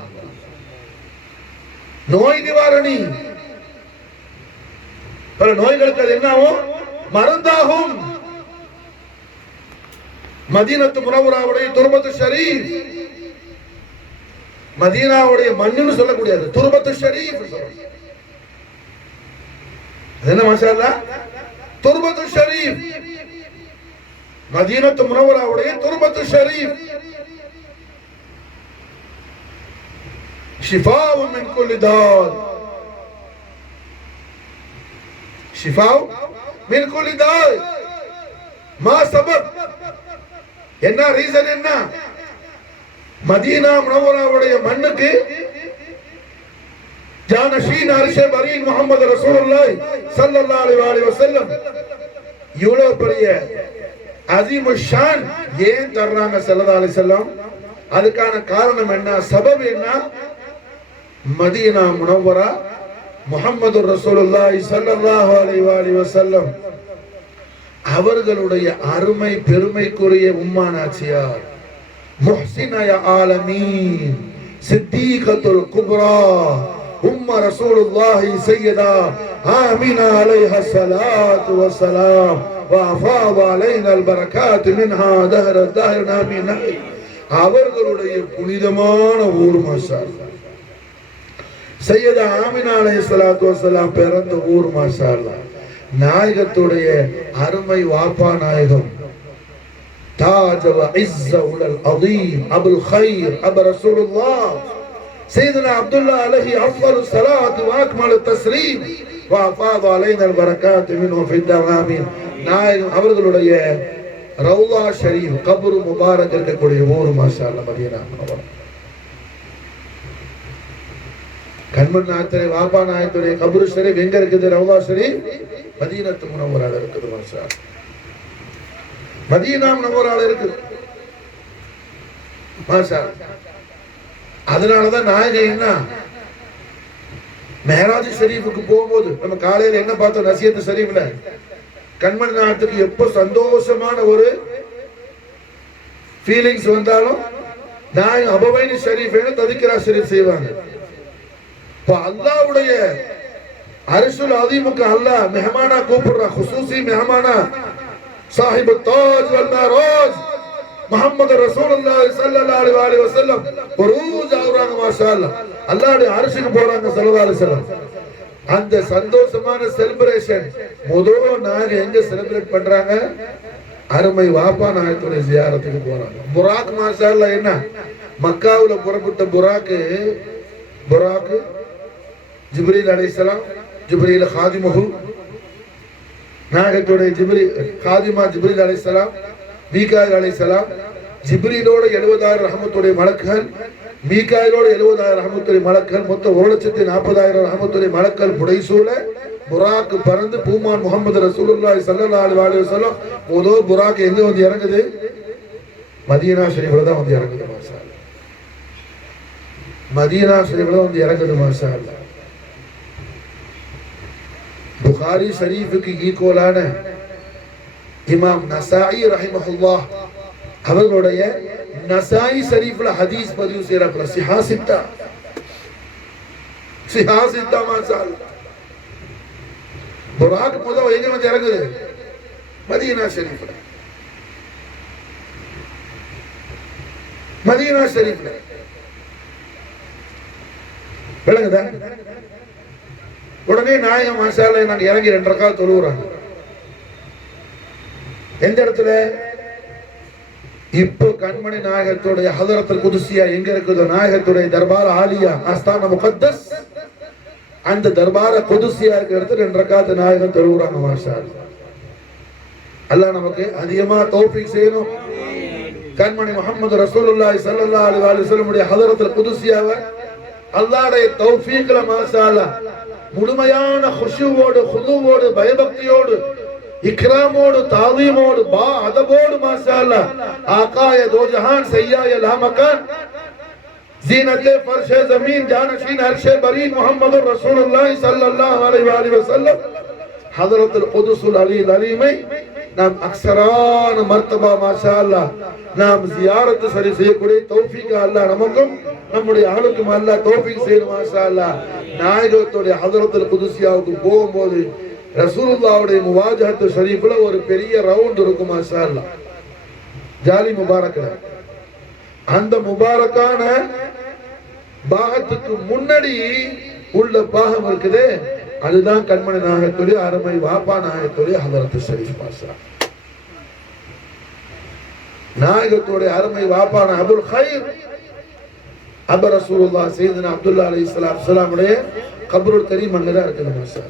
நோய் நிவாரணி. பல நோய்களுக்கு அது என்னாகும்? மருந்தாகும். மதீனத்து முனவ்வராவுடைய துர்பத்து ஷரீஃப், மதீனாவுடைய மண்ணுன்னு சொல்லக்கூடியது துர்பத்து ஷரீஃப். என்ன மாஷா அல்லாஹ், துர்பத்து ஷரீஃப், மதீனத்து முனவ்வராவுடைய துர்பத்து ஷரீஃப். ஷிஃபாஉ மின் குல்லி தாத், ஷிஃபாஉ மின் குல்லி தாத். மா சபப், என்ன ரீசன்? என்ன? மதீனா முனவ்வராவுடைய மண்ணுக்கு ஜானஷீன் அர்ஷே பரீன் முஹம்மது ரசூலுல்லாஹி ஸல்லல்லாஹு அலைஹி வஸல்லம் இவ்வளவு பெரிய அஸீமு ஷான் ஏன் தர்றாங்க ஸல்லல்லாஹு அலைஹி வஸல்லம்? அதுக்கான காரணம் என்ன? சபப் என்ன? மதீனா முனவ்வரா முஹம்மது ரசூலுல்லாஹி ஸல்லல்லாஹு அலைஹி வஸல்லம் அவர்களுடைய அருமை பெருமைக்குரிய உம்மானாச்சியார் முஹ்சினய ஆலமீன் சித்தீகத்துல் குப்ரா உம்ம ரசூலுல்லாஹி சய்யிதா ஆமினா அலைஹா ஸலாத்து வஸ்ஸலாம் வஅஃபாத அலைனா பரகாத் மின்ஹா தஹர தஹர் ஆமீன். அவர்களுடைய புனிதமான ஊர் மாஷா அல்லாஹ். சய்யிதா ஆமினா அலைஹிஸ்ஸலாத்து வஸ்ஸலாம் பிறந்த ஊர் மாஷா அல்லாஹ். நாயகத்துடைய அருமை வாப்பா நாயகம் தாஜ வ இஸ்ஸ உல் அதீம் அபுல் கைர் அபு ரசூலுல்லாஹ் சையதுனா அப்துல்லாஹ் அலைஹி அஃதலு ஸலாத்து வ அக்மலு தஸ்லீம் வ அஃபாத அலைனா பரகாத் மின்ஹு ஃபி தஆமீன். நாயகம் அவர்களுடைய ரௌலா ஷரீஃப் கப்ரு முபாரக் இருக்கக்கூடிய ஊர் மாஷா அல்லாஹ் மதீனா முனவ்வரா. கண்மணி நாயகத்துடைய வாப்பா நாயகத்துடைய கப்ரு ஷரீஃப் எங்க இருக்குது? ரௌலா ஷரீஃப் மதீனத்து முனவ்வரால இருக்குது மாஷா அல்லாஹ். மதீனா முனவ்வரால இருக்குது மாஷா அல்லாஹ். அதனாலதான் நாயகம் என்ன மெஹராஜ் ஷரீஃபுக்கு போகும்போது நம்ம காலையில என்ன பார்த்தோம்? நசியத்து ஷரீஃப்ல கண்மணி நாயகத்துக்கு எப்ப சந்தோஷமான ஒரு ஃபீலிங்ஸ் வந்தாலும் நாயகம் அபவைனி ஷரீஃபேன்னு ததிக்ரா ஷரீஃப் செய்வாங்க. இப்போ அல்லாஹ்வுடைய அர்ஷுல் அதீமுக்கு அல்லாஹ் மெஹமானா கூப்பிடுறா, குசூசி மெஹமானா சாஹிபு தாஜ் வல் மராஜ் முஹம்மது ரசூலுல்லாஹி ஸல்லல்லாஹு அலைஹி வஸல்லம் குரூஜ் ஆகுறாங்க மாஷா அல்லாஹ். அல்லாஹ்வுடைய அர்ஷுக்கு போறாங்க ஸல்லல்லாஹு அலைஹி வஸல்லம். அந்த சந்தோஷமான செலிப்ரேஷன் முதல் நாயகம் எங்க செலிப்ரேட் பண்றாங்க? அருமை வாப்பா நாயகத்துடைய ஜியாரத்துக்கு போறாங்க. புராக் மாஷா அல்லாஹ் என்ன மக்காவுல புறப்பட்ட புராக்கு ஜிப்ரீல் அலைஹிஸ்ஸலாம், ஜிப்ரீல் காதிமுஹு, நாயகத்துடைய ஜிப்ரீல் காதிமா ஜிப்ரீல் அலைஹிஸ்ஸலாம் மீகாயில் அலைஹிஸ்ஸலாம், ஜிப்ரீலோட 70,000 ரஹமத்துடைய மலக்குகள், மீகாயிலோட 70,000 ரஹமத்துடைய மலக்குகள், மொத்தம் 1,40,000 ரஹமத்துடைய மலக்குகள் புடைசூழ புராக்கு பறந்து பூமான் முகமது ரசூலுல்லாஹி ஸல்லல்லாஹு அலைஹி வஸல்லம் முதல் புராக்கு எங்க வந்து இறங்குது? மதீனா ஷரீஃப்ல தான் வந்து இறங்குது. மாஷா அல்லாஹ், மதீனா ஷரீஃப்ல தான் வந்து இறங்குது. மாஷா அல்லாஹ். புகாரி ஷரீஃபுக்கு ஈக்குவலான இமாம் நசாயி ரஹிமஹுல்லாஹ் அவர்களுடைய நசாயி ஷரீஃப்ல ஹதீஸ் பதிவு செய்யறாங்க. சிஹாசித்தா சிஹாசித்தா மாஷா அல்லாஹ். புராக் முதல் எங்க வந்து இறங்குது? மதீனா ஷரீஃப்ல. மதீனா ஷரீஃப்ல விளங்குதா? உடனே நாயகம் மாஷா அல்லாஹ் நாங்க இறங்கி 2 ரக்காத் தொழுகிறாங்க. எந்த இடத்துல? இப்போ கண்மணி நாயகத்துடைய ஹதரத்துல் குதுசியா எங்க இருக்குதோ, நாயகத்துடைய தர்பார் ஆலியா ஆஸ்தான முகத்தஸ், அந்த தர்பார குதுசியா இருக்கிற இடத்துல 2 ரக்காத் நாயகம் தொழுகிறாங்க. மாஷா அல்லாஹ். அல்லாஹ் நமக்கு அதிகமா தௌஃபீக் செய்யணும். கண்மணி முஹம்மது ரசூலுல்லாஹி ஸல்லல்லாஹு அலைஹி வஸல்லம் உடைய ஹதரத்துல் குதுசியாவை அல்லாஹ்வுடைய தௌஃபீக்ல மாஷா அல்லாஹ் முழுமையான குஷுவோடு குதுவோடு பயபக்தியோடு இக்ராமோடு தாதீமோடு பா அதபோடு மாஷா அல்லாஹ் ஆகாய தோ ஜஹான் சய்யாய லா மகான் ஜீனத்தே ஃபர்ஷே ஜமீன் ஜானஷீன் அர்ஷே பரீன் முஹம்மதுர் ரசூலுல்லாஹி ஸல்லல்லாஹு அலைஹி வஸல்லம் ஹதரத்துல் குதுஸுல் அலில் அலீமை நாம் அக்ஸரான மர்தபா மாஷா அல்லாஹ் நாம் ஜியாரத் சரி செய்யக்கூடிய தௌஃபீக் அல்லாஹ் நமக்கும் நம்முடைய ஆளுக்கும் அல்லாஹ் தௌஃபீக் செய்யணும். மாஷா அல்லாஹ். நாயகத்துடைய ஹதரத்துல் குதுசியாவுக்கு போகும்போது ரசூலுல்லாஹ்வுடைய முவாஜஹத்து ஷரீஃப்ல ஒரு பெரிய ரவுண்ட் இருக்கும். மாஷா அல்லாஹ். ஜாலி முபாரக்ல அந்த முபாரக்கான பாகத்துக்கு முன்னாடி உள்ள பாகம் இருக்குது. அதுதான் கண்மணி நாயகத்துடைய அருமை வாப்பா நாயகத்துடைய ஹதரத்து ஷரீஃப். மாஷா நாயகத்துடைய அருமை வாப்பான அபுல் கைர் அப ரசூலுல்லாஹ் சையதுனா அப்துல்லா அலைஹிஸ்ஸலாம் உடைய கப்ருல் கரீம் அங்கதான் இருக்குது. மாஷா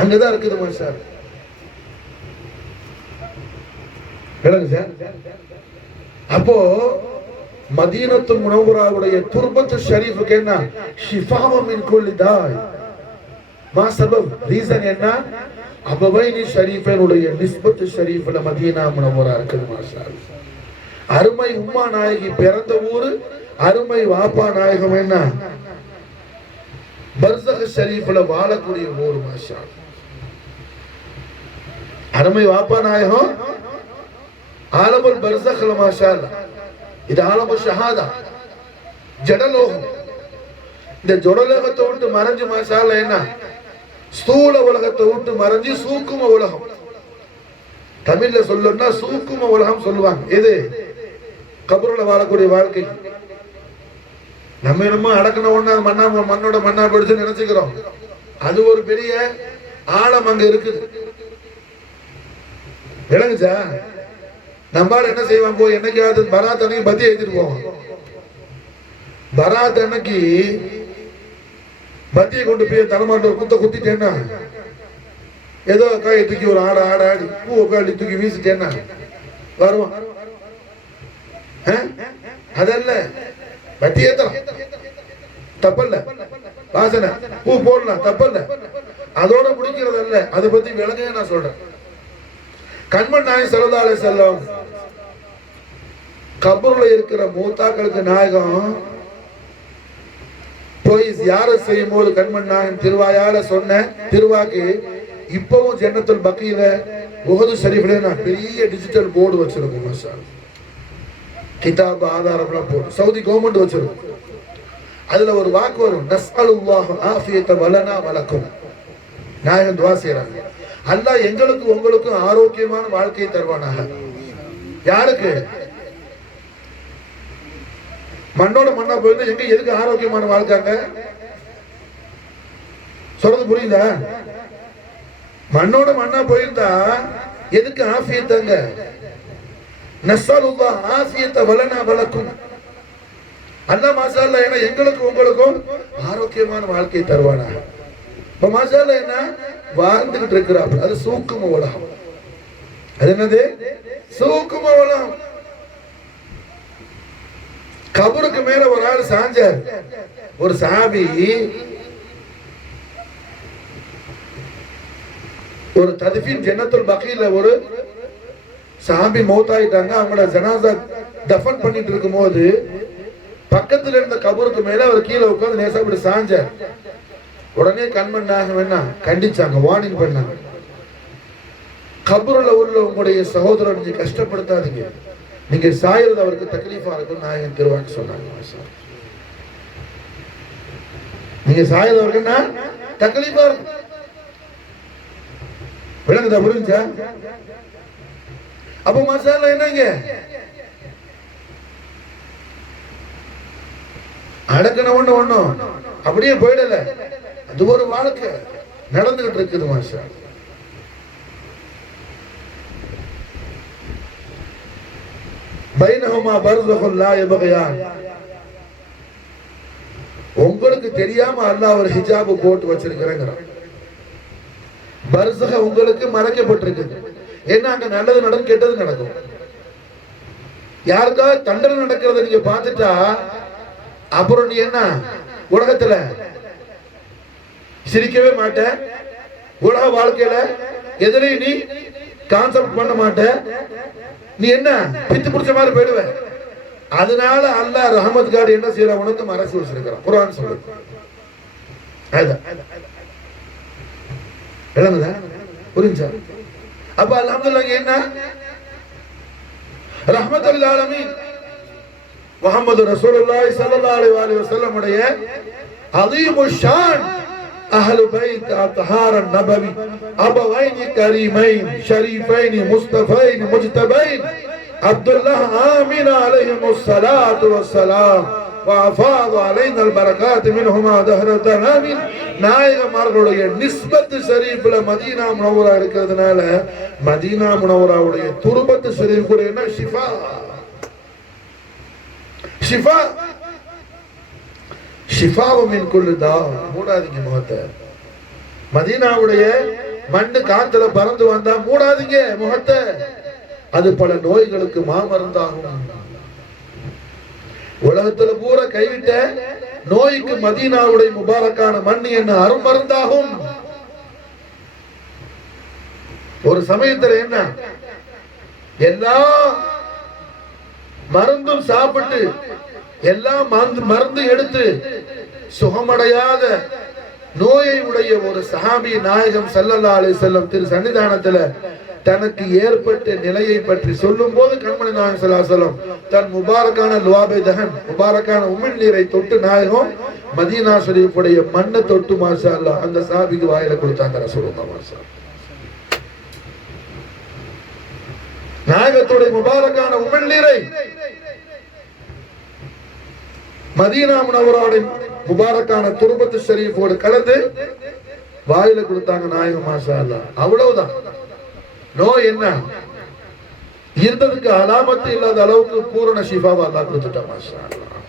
அங்கதான் இருக்குது. மாஷா விளங்கு சார். அப்போ மதீனத்துல் முனவ்வராவுடைய துர்பத்து ஷரீஃபுக்கு என்ன? ஷிஃபாவு மின் குல்லி தாய். மா சபப் ரீசன் என்ன? அபவைனி ஷரீஃபனுடைய நிஸ்பத்து ஷரீஃப்ல மதீனா முனவ்வரா இருக்குது. மாஷா அல்லாஹ். அருமை உம்மா நாயகி பிறந்த ஊரு, அருமை வாப்பா நாயகம் என்ன? பர்ஸக் ஷரீஃப்ல வாழக்கூடிய ஊர். மாஷா அல்லாஹ். அருமை வாப்பா நாயகம் ஆலமுல் பர்ஸக்ல. மாஷா அல்லாஹ். இது ஆலமு ஷஹாதா, ஜடலோகம். இந்த ஜடலோகத்தை விட்டு மறைஞ்சு மாஷா அல்லாஹ் என்ன? ஸ்தூல உலகத்தை விட்டு மறைஞ்சு சூக்கும உலகம். தமிழ்ல சொல்லணும்னா சூக்கும உலகம் சொல்லுவாங்க. எது? கபருல வாழக்கூடிய வாழ்க்கை. நம்ம என்னமோ அடக்கணும் ஒண்ணு மண்ணோட மண்ணா போயிடுச்சு நினைச்சுக்கிறோம். அது ஒரு பெரிய ஆழம் அங்க இருக்குது. விளங்குச்சா? நம்மால் என்ன செய்வான்? போய் என்னைக்காவது பராத் அன்னைக்கு பத்தி எழுதிட்டு போவான். பராத் அன்னைக்கு பத்தியை கொண்டு போய் தலைமாட்ட குத்த குத்திட்டேன்னா, ஏதோ காயை தூக்கி ஒரு ஆடி பூ உட்காடி தூக்கி வீசிட்டேன்னா வருவான். அதல்ல, பத்தி ஏத்தலாம் தப்பல்ல, வாசனை பூ போடலாம் தப்பல்ல, அதோட முடிக்கிறது அல்ல. அதை பத்தி விளங்க நான் சொல்றேன். கண்மணி நாயகம் ஸல்லல்லாஹு அலைஹி வஸல்லம் கபூர்ல இருக்கிற மூத்தாக்களுக்கு நாயகம் போய் ஜியாரத் செய்யும் போது கண்மணி நாயகம் திருவாயால சொன்ன திருவாக்கு இப்பவும் ஜன்னத்துல் பக்கீல உஹது ஷரீஃப்ல நான் பெரிய டிஜிட்டல் போர்டு வச்சிருக்கோம். மாஷா அல்லாஹ். கிதாப் ஆதாரம்லாம் போடு சவுதி கவர்மெண்ட் வச்சிருக்கும். அதுல ஒரு வாக்கு வரும், நஸ்அலுல்லாஹு ஆஃபியத வலனா வலக்கும். நாயகம் துஆ செய்றாங்க, அல்லாஹ் எங்களுக்கு உங்களுக்கும் ஆரோக்கியமான வாழ்க்கையை தருவானாக. யாருக்கு? மண்ணோட மண்ணா போயிருந்தா எங்க எதுக்கு ஆரோக்கியமான வாழ்க்கைங்க? சொல்றது புரியுதா? மண்ணோட மண்ணா போயிருந்தா எதுக்கு ஆஃபியத்தங்க? நஸ்அலுல்லாஹ் ஆஃபியத வலனா வலக்கும். அல்லாஹ் மாஷா அல்லாஹ் என்ன எங்களுக்கு உங்களுக்கும் ஆரோக்கியமான வாழ்க்கையை தருவானாக. இப்ப மாஷா அல்லாஹ் என்ன வாழ்ந்துகிட்டு இருக்கிறார்கள். அது சூக்கும உலகம். அது என்னது? சூக்குமவளம். கபருக்கு மேல ஒரு ஆள் சாஞ்சார். ஒரு சஹாபி ஒரு தத்ஃபீன் ஜன்னத்துல் பகீல ஒரு சஹாபி மௌத்தாயிட்டாங்க. அவங்கள ஜனாசா தஃபன் பண்ணிட்டு இருக்கும்போது பக்கத்துல இருந்த கபருக்கு மேல அவர் கீழே உட்கார்ந்து நேசா இப்படி சாஞ்சார். உடனே கண்மண்ணாக வேணா கண்டிச்சாங்க, வார்னிங் பண்ணாங்க. கபூர்ல உள்ள உங்களுடைய சகோதரர் நீங்க கஷ்டப்படுத்தாதீங்க, நீங்க சாயிறது அவருக்கு தக்லீஃபா இருக்கும் நாயகன் திருவான்னு சொன்னாங்க. நீங்க சாயிறது அவருக்குன்னா தக்லீஃபா இருக்கும். விளங்குதா? புரிஞ்சா? அப்ப மசாலா என்னங்க அடக்கன ஒண்ணும் அப்படியே போயிடல. அது ஒரு வாழ்க்கை நடந்துகிட்டு இருக்குது மாஷா. பைனஹுமா பர்ஸஹுன் லா யப்கியான். உங்களுக்கு தெரியாம அல்லாஹ் ஒரு ஹிஜாப் போட்டு வச்சிருக்கிறேங்கிறான். பர்ஸஹ உங்களுக்கு மறைக்கப்பட்டிருக்கு. ஏன்னா அங்க நல்லது நடக்கும், கெட்டது நடக்கும். யாருக்கா தண்டனை நடக்கிறத நீங்க பார்த்துட்டா அப்புறம் நீ என்ன உலகத்துல சிரிக்கவே மாட்ட, உலக வாழ்க்கையில எதிரையும் நீ கான்செப்ட் பண்ண மாட்ட, நீ என்ன பித்து பிடிச்ச மாதிரி போயிடுவ. அதனால அல்லாஹ் ரஹமத் கார்டு என்ன செய்யற உனக்கு மறைச்சு வச்சிருக்கிறான். குர்ஆன் சொல்லுது. புரிஞ்சா? அப்ப அல்ஹம்துலில்லாஹ் என்ன ரஹ்மத்துல் ஆலமீன் முஹம்மது ரசூலுல்லாஹி ஸல்லல்லாஹு அலைஹி வஸல்லம் உடைய அஸீமுஷ் ஷான் அஹ்லு பைத் அத்ஹாரன் நபவி அபவைனி கரீமைன் ஷரீஃபைனி முஸ்தஃபைனி முஜ்தபைன் அப்துல்லாஹ் ஆமீன் அலைஹிமுஸ் ஸலாத்து வஸ்ஸலாம் وافاض علينا البركات منهما دهرة آمين. நாயகமார்களுடைய நிஸ்பத் ஷரீஃப்ல மதீனா முனவ்வரா இருக்கிறதுனால மதீனா முனவ்வராவுடைய துர்பத் ஷரீஃப் கூட என்ன ஷிஃபா. ஷிஃபா ஷிஃபாவு மின் குல்லி தா. மூடாதீங்க முகத்தை. மதீனாவுடைய மண்ணு காத்துல பறந்து வந்தா மூடாதீங்க முகத்தை. அது பல நோய்களுக்கு மாமருந்தாகும். உலகத்துல பூரா கைவிட்ட நோய்க்கு மதீனாவுடைய முபாரக்கான மண் என்ன அருமருந்தாகும். ஒரு சமயத்துல என்ன எல்லா மருந்தும் சாப்பிட்டு எல்லா மருந்து எடுத்து சுகமடையாத நோயை உடைய ஒரு சஹாபி நாயகம் ஸல்லல்லாஹு அலைஹி வஸல்லம் திரு சன்னிதானத்துல தனக்கு ஏற்பட்ட நிலையை பற்றி சொல்லும் போது கண்மணி நாயகம் ஸல்லல்லாஹு அலைஹி வஸல்லம் தன் முபாரக்கான லுவாபே தஹன் முபாரக்கான உமிழ் நீரை தொட்டு நாயகம் மதீனா ஷரீஃபுடைய மண்ணை தொட்டு மாஷா அல்லாஹ் அந்த சஹாபிக்கு வாயில கொடுத்தாங்க ரசூலுல்லாஹ் மாஷா. நாயகத்துடைய முபாரக்கான உமிழ் நீரை மதீனா முனவ்வராவுடைய முபாரக்கான துர்பத் ஷரீஃபோடு கலந்து வாயில கொடுத்தாங்க நாயகம் மாஷா அல்லாஹ். அவ்வளவுதான். நோய் என்ன இருந்ததுக்கு அலாமத்து இல்லாத அளவுக்கு பூரண ஷிஃபாவை அல்லாஹ் கொடுத்துட்டான் மாஷா அல்லாஹ்.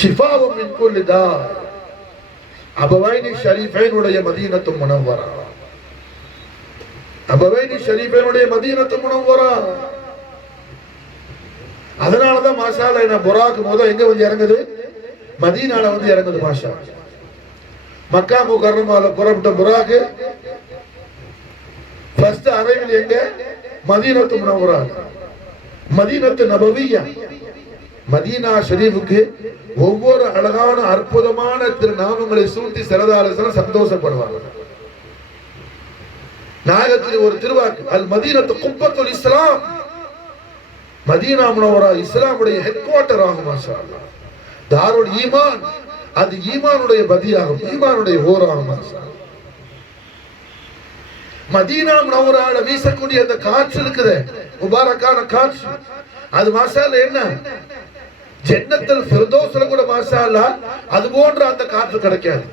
ஷிஃபாவும் மின் குல்லி தா. அபவைனி ஷரீஃபைனுடைய மதீனத்து முனவ்வரா. அபவைனி ஷரீஃபைனுடைய மதீனத்து முனவ்வரா. அதனாலதான் மாஷா அல்லாஹ் என்ன புராக் முதல் எங்க வந்து இறங்குது? மதீனால வந்து இறங்குது மாஷா. மக்கா முகர்ரமால புறப்பட்ட புராக் ஃபர்ஸ்ட் அரைவில் எங்க? மதீனத்து முனவ்வரா, மதீனத்து நபவியா. மதீனா ஷரீஃபுக்கு ஒவ்வொரு அழகான அற்புதமான திருநாமங்களை சூட்டி சிறதாலசன சந்தோஷப்படுவாங்க. நாயகத்தில் ஒரு திருவாக்கு அல் மதீனத்து குப்பத்துல் இஸ்லாம். மதீனா முனவ்வரா இஸ்லாமுடைய ஹெட் குவார்ட்டர் ஆகும் மாஷா அல்லாஹ். தாருல் ஈமான், அது ஈமானுடைய பதியாகும், ஈமானுடைய ஓராகும் மாஷா. மதீனா முனவ்வரால வீசக்கூடிய அந்த காற்று இருக்குது, முபாரக்கான காற்று, அது மாஷா அல்லாஹ் என்ன ஜன்னத்துல் ஃபிர்தௌஸ்ல கூட மாஷா அல்லாஹ் அது போன்ற அந்த காற்று கிடைக்காது.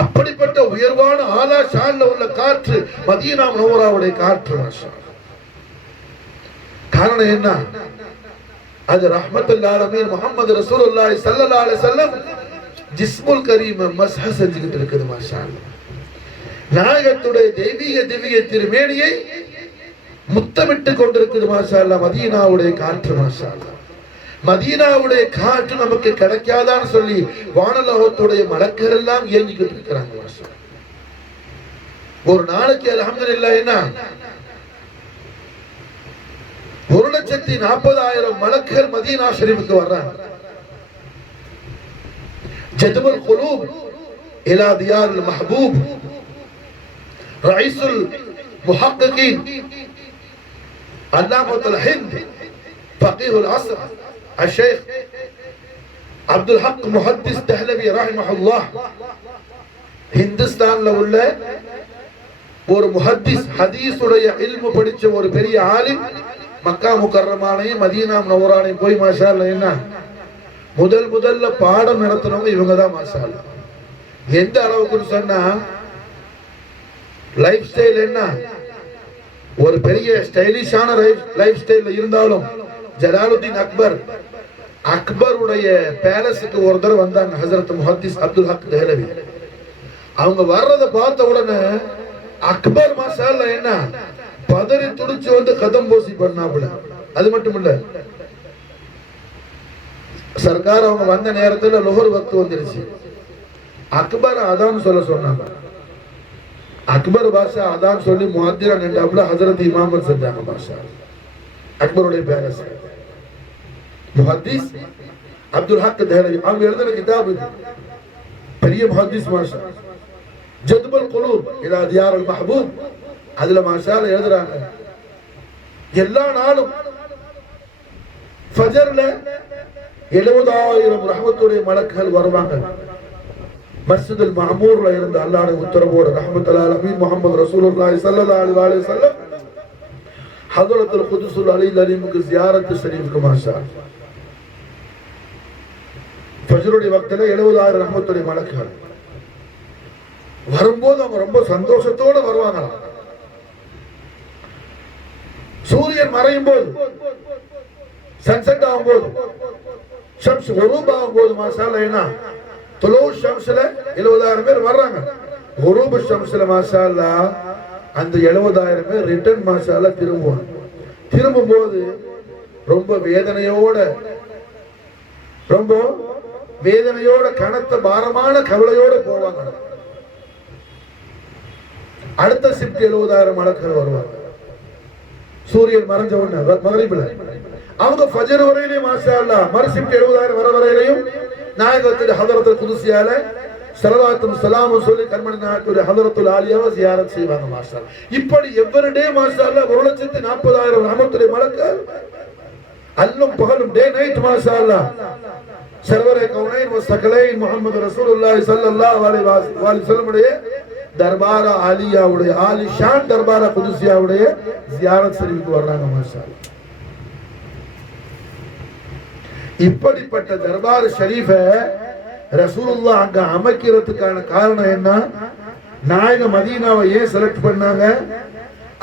அப்படிப்பட்ட உயர்வான ஆலா ஷான்ல உள்ள காற்று மதீனா முனவ்வராவுடைய காற்று மாஷா. காரணம் என்ன? அது ரஹ்மத்துல் ஆலமீன் முஹம்மது ரசூலுல்லாஹி ஸல்லல்லாஹு அலைஹி வஸல்லம் ஜிஸ்முல் கரீம் மஸ்ஹ செஞ்சுக்கிட்டு இருக்குது மாஷா அல்லாஹ். நாயகத்துடைய தெய்வீக திவ்ய திருமேனியை முத்தமிட்டு கொண்டிருக்குது மாஷா அல்லாஹ் மதீனாவுடைய காற்று மாஷா அல்லாஹ். மதீனாவுடைய காற்று நமக்கு கிடைக்காதான்னு சொல்லி வானலோகத்துடைய மலக்குகள் எல்லாம் ஏங்கிக்கிட்டு இருக்கிறாங்க மாஷா அல்லாஹ். ஒரு நாளைக்கு அல்ஹம்துலில்லாஹ் என்ன 1,40,000 மலக்குகள் மதீனா ஷரீஃபுக்கு வர்றாங்க. ஜதுபுல் குலூப் இலா தியாருல் மஹ்பூப் ரئيسுல் முஹக்கிகீன் அல்லாமத்துல் ஹிந்த் ஃபகீஹுல் அஸ்ர் الشيخ عبد الحق محدث دهلوي رحمه الله ஹிந்துஸ்தான்ல உள்ள ஒரு முஹத்திஸ் ஹதீஸ் உடைய இல்மு படிச்ச ஒரு பெரிய ஆலிம் மக்கா முக்கர்ரமானையும் மதீனா முனவரானையும் போய் மாஷா அல்லாஹ் என்ன முதல்ல பாடம் நடத்துறவங்க இவங்க தான் மாஷா அல்லாஹ். எந்த அளவுக்குன்னு சொன்னா லைஃப் ஸ்டைல் என்ன ஒரு பெரிய ஸ்டைலிஷான லைஃப் ஸ்டைல்ல இருந்தாலும் ஜலாலுத்தீன் அக்பருடைய பேலஸுக்கு ஒரு தடவை வந்தாங்க ஹஜரத் முஹத்திஸ் அப்துல் ஹக் தெஹ்லவி. அவங்க வர்றதை பார்த்த உடனே அக்பர் மாஷா அல்லாஹ் என்ன பதறி துடிச்சு வந்து கதம் போசி பண்ணாப்புல. அது மட்டும் இல்ல சர்க்கார் அவங்க வந்த நேரத்துல லோஹர் வக்து வந்துருச்சு. அக்பர் அதான் சொல்ல சொன்னாங்க. அக்பர் பாஷா அதான் சொல்லி முஅத்திரா நின்றாப்புல ஹஜரத் இமாமத் செஞ்சாங்க பாஷா அக்பருடைய பேலஸ். முஹத்திஸ் அப்துல் ஹக் தெஹ்லவி அவங்க எழுதின கிதாப் இது. பெரிய முஹத்திஸ் மாஷா ஜதுபுல் குலூப் இலா தியாருல் மஹ்பூப். அதுல மாஷா அல்லாஹ் எழுதுறாங்க எல்லா நாளும் ஃபஜ்ர்ல 70,000 ரஹ்மத்துடைய மலக்குகள் வருவாங்க. மஸ்ஜிதுல் மஅமூர்ல இருந்து அல்லாஹ்வுடைய உத்தரவோடு ரஹ்மத்துல் ஆலமீன் முஹம்மது ரசூலுல்லாஹி ஸல்லல்லாஹு அலைஹி வஸல்லம் ஹஜ்ரத்துல் குதுஸுல் அலில் அலீமுக்கு ஜியாரத் ஷரீஃப்க்கு மாஷா ஃபஜ்ருடைய வக்தில 70,000 ரஹ்மத்துடைய மலக்குகள் வரும்போது அவங்க ரொம்ப சந்தோஷத்தோட வருவாங்க. சூரியன் மறையும் போது சன்செட் ஆகும்போது ஷம்ஸ் குரூப் ஆகும்போது மாஷா அல்லாஹ் என்ன துலூ ஷம்ஸ்ல 70,000 பேர் வர்றாங்க. குரூப் ஷம்ஸ்ல மாஷா அல்லாஹ் அந்த 70,000 பேர் ரிட்டர்ன் மாஷா அல்லாஹ் திரும்பும்போது ரொம்ப வேதனையோட கனத்த பாரமான கவலையோட போவாங்க. அடுத்த ஷிப்ட் 70,000 மலக்குகள் வருவாங்க. சூரியன் மறைஞ்ச உடனே மகரிப்ல அவங்க ஃபஜ்ர் வரையிலே மாஷா அல்லாஹ் மறு ஷிப்ட் 70,000 வர வரையிலையும் நாயகத்துடைய ஹதரத்துல் குதுஸியால ஸலவாத்தும் ஸலாமும் சொல்லி கண்மணி நாயகத்துடைய ஹதரத்துல் ஆலியாவை ஜியாரத் செய்வாங்க மாஷா அல்லாஹ். இப்படி எவ்ரி டே மாஷா அல்லாஹ் 1,40,000 ரஹ்மத்துடைய மலக்குகள் அல்லும் பகலும் டே நைட் மாஷா அல்லாஹ் சர்வரே கௌனைன் வ ஸகலைன் முஹம்மது ரசூலுல்லாஹி ஸல்லல்லாஹு அலைஹி வஸல்லம் உடைய தர்பாரா ஆலியாவுடைய ஆலி ஷான் தர்பாரா குதுஸியாவுடைய ஜியாரத் ஷரீஃப்க்கு வர்றாங்க மாஷா அல்லாஹ். இப்படிப்பட்ட தர்பார் ஷரீஃபை ரசூலுல்லாஹ் அங்க அமைக்கிறதுக்கான காரணம் என்ன? நாயக மதீனாவை ஏன் செலக்ட் பண்ணாங்க?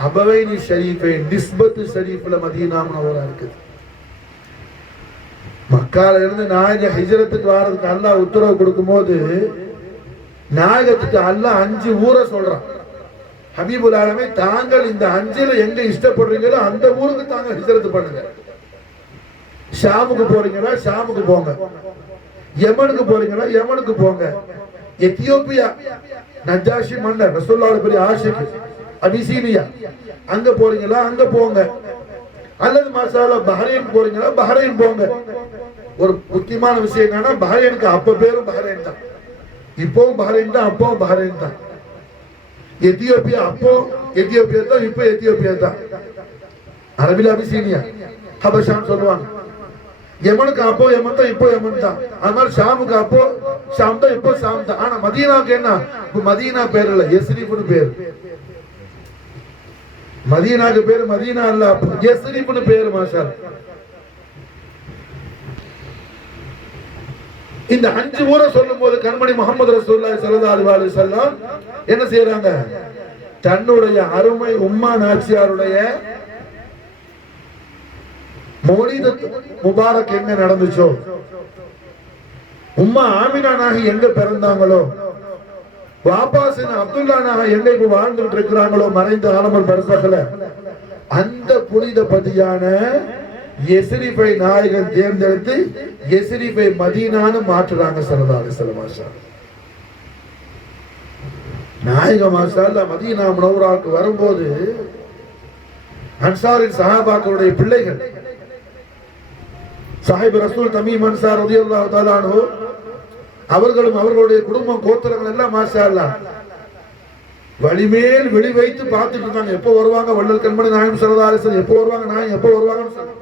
அபவைனி ஷரீஃபை நிஸ்பத் ஷரீஃப்ல மதீனா முனவரா இருக்குது. மக்கால இருந்து நாயக ஹிஜ்ரத்துக்கு வாரதுக்கு அல்லாஹ் உத்தரவு கொடுக்கும்போது நாயகத்துக்கு அல்லாஹ் 5 ஊரை சொல்றான். ஹபீபுல் ஆலமே தாங்கள் இந்த 5ல எங்க இஷ்டப்படுறீங்களோ அந்த ஊருக்கு தாங்க ஹிஜ்ரத் பண்ணுங்க. ஷாமுக்கு போறீங்களா ஷாமுக்கு போங்க, யமனுக்கு போறீங்களா யமனுக்கு போங்க, எத்தியோப்பியா நஜாஷி மன்னர் ரசூலுல்லாஹ் பெரிய ஆஷிக் அபிசீனியா அங்க போறீங்களா அங்க போங்க, அல்லது மாஷாஅல்லாஹ் பஹ்ரைன் போறீங்களா பஹ்ரைன் போங்க. ஒரு முக்கியமான விஷயம் என்னன்னா பஹ்ரைனுக்கு அப்ப பேரும் பஹ்ரைன் தான், இப்போவும் பஹ்ரைன் தான், அப்பவும் பஹ்ரைன் தான். எத்தியோப்பியா அப்போ எத்தியோப்பியா தான், இப்போ எத்தியோப்பியா தான். அரபில அபிசீனியா ஹபஷான்னு சொல்லுவாங்க. யமனுக்கு அப்போ யமன் தான், இப்போ யமன் தான். அது மாதிரி ஷாமுக்கு அப்போ ஷாம் தான், இப்போ ஷாம் தான். ஆனா மதீனாவுக்கு என்ன? மதீனா பேர் இல்ல, யஸ்ரிப்னு பேர். மதீனாக்கு பேர் மதீனா இல்ல, யஸ்ரிப்னு பேர். மாஷா இந்த 5 ஊரை சொல்லும் போது கண்மணி முஹம்மது ரசூலுல்லாஹி ஸல்லல்லாஹு அலைஹி வஸல்லம் என்ன செய்யறாங்க? தன்னுடைய அருமை உம்மா நாச்சியாருடைய மௌலித் முபாரக் எங்க நடந்துச்சோ, உம்மா ஆமினா நாகி எங்க பிறந்தாங்களோ, வாப்பாசின் அப்துல்லா நாகி எங்க இப்ப வாழ்ந்துட்டு இருக்கிறாங்களோ மறைந்த ஆலமுல் பர்சக்ல, அந்த புனித பதியான எஸ்ரிஃபை நாயகன் தேர்ந்தெடுத்து எஸ்ரிஃபை மதீனான்னு மாற்றுறாங்க ஸல்லல்லாஹு அலைஹி வஸல்லம். நாயக மாஷா அல்லாஹ் மதீனா முனவ்வராவுக்கு வரும்போது அன்சாரின் சஹாபாக்களுடைய பிள்ளைகள் சாஹிப் ரசூல் தமீம் அன்சார் ரலியல்லாஹு தஆலா அன்ஹு அவர்களும் அவர்களுடைய குடும்பம் கோத்திரங்கள் எல்லாம் மாஷா அல்லாஹ் வழிமேல் வெளி வைத்து பார்த்துட்டு இருந்தாங்க. எப்போ வருவாங்க வள்ளல் கண்மணி நாயகம் ஸல்லல்லாஹு அலைஹி வஸல்லம், எப்போ வருவாங்க நாயகம், எப்போ வருவாங்கன்னு சொல்லி.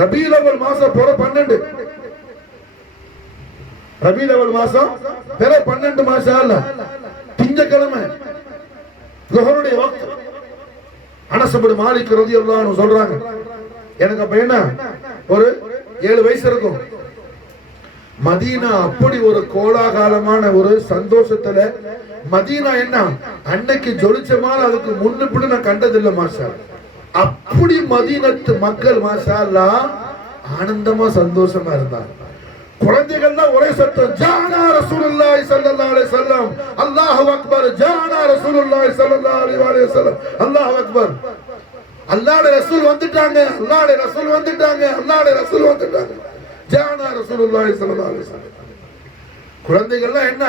ரபீல் அவ்வல் மாசம் பிற 12, ரபீல் அவ்வல் மாசம் பிற 12 மாஷா அல்லாஹ் திங்கட்கிழமை லுஹருடைய வக்த். அனஸ் இப்னு மாலிக் ரலியல்லாஹு அன்ஹு சொல்றாங்க, எனக்கு அப்ப என்ன ஒரு 7 வயசு இருக்கும். மதீனா அப்படி ஒரு கோலாகாலமான ஒரு சந்தோஷத்துல, மதீனா என்ன அன்னைக்கு ஜொலிச்சமான அதுக்கு முன்னுப்பிட்டு நான் கண்டதில்லை மாஷா. அப்படி மதீனத்து மக்கள் மாஷா அல்லாஹ் ஆனந்தமா சந்தோஷமா இருந்தாங்க. குழந்தைகள்லாம் ஒரே சத்தம், ஜானா ரசூலுல்லாஹி ஸல்லல்லாஹு அலைஹி வஸல்லம், அல்லாஹு அக்பர், ஜானா ரசூலுல்லாஹி ஸல்லல்லாஹு அலைஹி வஸல்லம், அல்லாஹு அக்பர். அல்லாஹ்வுடைய ரசூல் வந்துட்டாங்க, அல்லாஹ்வுடைய ரசூல் வந்துட்டாங்க, அல்லாஹ்வுடைய ரசூல் வந்துட்டாங்க, ஜானா ரசூலுல்லாஹி ஸல்லல்லாஹு அலைஹி வஸல்லம். குழந்தைகள்லாம் என்ன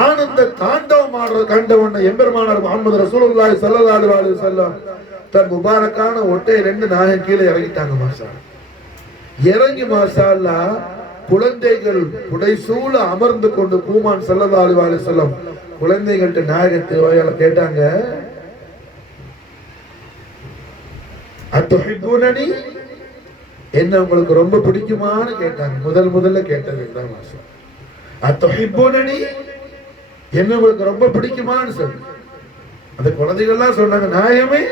ஆனந்த தாண்டவம் ஆடுற கண்டவன எம்பெருமானார் முஹம்மது ரசூலுல்லாஹி ஸல்லல்லாஹு அலைஹி வஸல்லம் தன் முபாரக்கான ஒட்டை 2 நாயகம் கீழே இறங்கிட்டாங்க மாஷா. இறங்கி மாஷா அல்லாஹ் குழந்தைகள் புடைசூழ அமர்ந்து கொண்டு கூமான் ஸல்லல்லாஹு அலைஹி வஸல்லம் குழந்தைகள்ட்ட நாயகத்தை வாயால கேட்டாங்க, அத்துஹிப்பூனனி, என்ன உங்களுக்கு ரொம்ப பிடிக்குமான்னு கேட்டாங்க. முதல்ல கேட்டது இதுதான் மாஷா. அத்துஹிப்பூனனி, என்ன உங்களுக்கு ரொம்ப பிடிக்குமான்னு சொல்லி அந்த குழந்தைகள்லாம் சொன்னாங்க, நாயகமே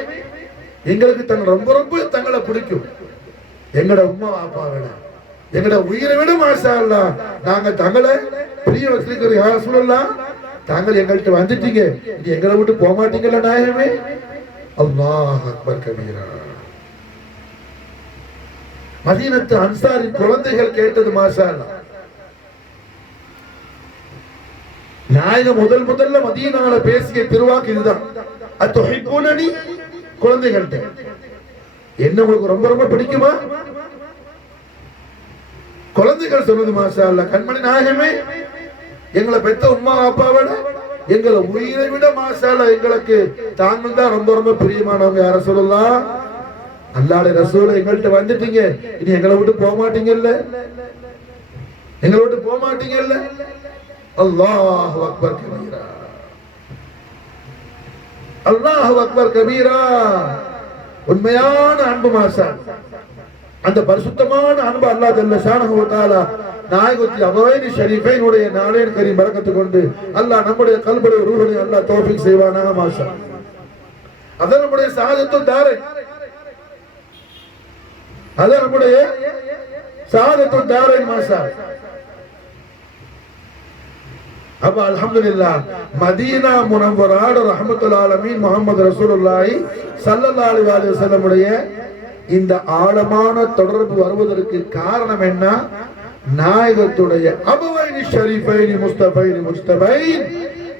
எங்களுக்கு தங்க ரொம்ப ரொம்ப தங்களை பிடிக்கும், எங்கட உம்மா அப்பா விட எங்கட உயிரை விட மாஷா அல்லாஹ் நாங்க தங்களை பிரிய வச்சிருக்கிற யா ரசூலுல்லாஹ், தாங்கள் எங்கள்கிட்ட வந்துட்டீங்க, இது எங்களை விட்டு போக மாட்டீங்கல்ல நாயகமே. அல்லாஹ் அக்பர் கபீரா. மதீனத்து அன்சாரின் குழந்தைகள் கேட்டது மாஷா அல்லாஹ். நாயகம் முதல்ல மதீனால பேசிய திருவாக்கு இதுதான், அத்துஹிப்பூனனி, குழந்தைகள்ட்ட என்ன உங்களுக்கு ரொம்ப ரொம்ப பிடிக்குமா? குழந்தைகள் சொன்னது மாஷா அல்லாஹ், கண்மணி நாயகமே எங்களை பெத்த உம்மா அப்பாவோட எங்களை உயிரை விட மாஷா அல்லாஹ் எங்களுக்கு தாங்கள் தான் ரொம்ப ரொம்ப பிரியமானவங்க யா ரசூலுல்லாஹ். அல்லாஹ்வுடைய ரசூல் எங்கள்கிட்ட வந்துட்டீங்க, இனி எங்களை விட்டு போக மாட்டீங்கல்ல, எங்களை விட்டு போக மாட்டீங்கல்ல. அல்லாஹு அக்பர் கபீரா, அல்லாஹு அக்பர் கபீரா. உண்மையான அன்பு மாஷா, அந்த பரிசுத்தமான அன்பு அல்லாஹ் ஜல்ல ஷானஹு வ தஆலா நாயகத்தில் அபவைனி ஷரீஃபைனுடைய நாளையின் கரீம் பரக்கத்து கொண்டு அல்லாஹ் நம்முடைய கல்புடைய ரூஹனை அல்லாஹ் தௌஃபீக் செய்வானாக மாஷா. அதான் நம்முடைய ஸஆதத்து தாரை, அதான் நம்முடைய ஸஆதத்து தாரை மாஷா. அப்ப அல்ஹம்துலில்லாஹ் மதீனா முனவ்வராட ரஹ்மத்துல் ஆலமீன் முஹம்மது ரசூலுல்லாஹி ஸல்லல்லாஹு அலைஹி வஸல்லம் உடைய இந்த ஆழமான தொடர்பு வருவதற்கு காரணம் என்ன? நாயகத்துடைய அபவைனி ஷரீஃபைனி முஸ்தபைனி முஸ்தபைன்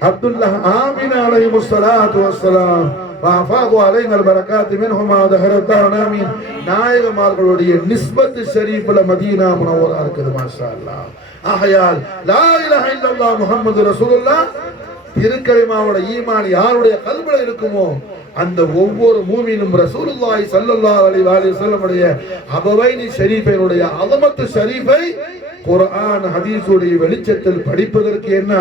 அப்துல்லாஹ் ஆமீன் அலைஹிமுஸ் ஸலாத்து வஸ்ஸலாம் வஃபாகு அலைஹில் பரக்காத்து மின்ஹுமா தஹரத்தான் ஆமீன். நாயகமார்களுடைய நிஸ்பத் ஷரீஃப்ல மதீனா முனவ்வரா இருக்குது மாஷா அல்லாஹ். ஆகையால் லா இலாஹ இல்லல்லாஹ் முஹம்மது ரசூலுல்லாஹ் திருக்கலிமாவோட ஈமான் யாருடைய கல்புல இருக்குமோ அந்த ஒவ்வொரு மூமினும் ரசூலுல்லாஹி ஸல்லல்லாஹு அலைஹி வஸல்லம் உடைய அபவைனி ஷரீஃபைனுடைய அஸமத்து ஷரீஃபை குர்ஆன் ஹதீஸுடைய வெளிச்சத்தில் படிப்பதற்கு என்ன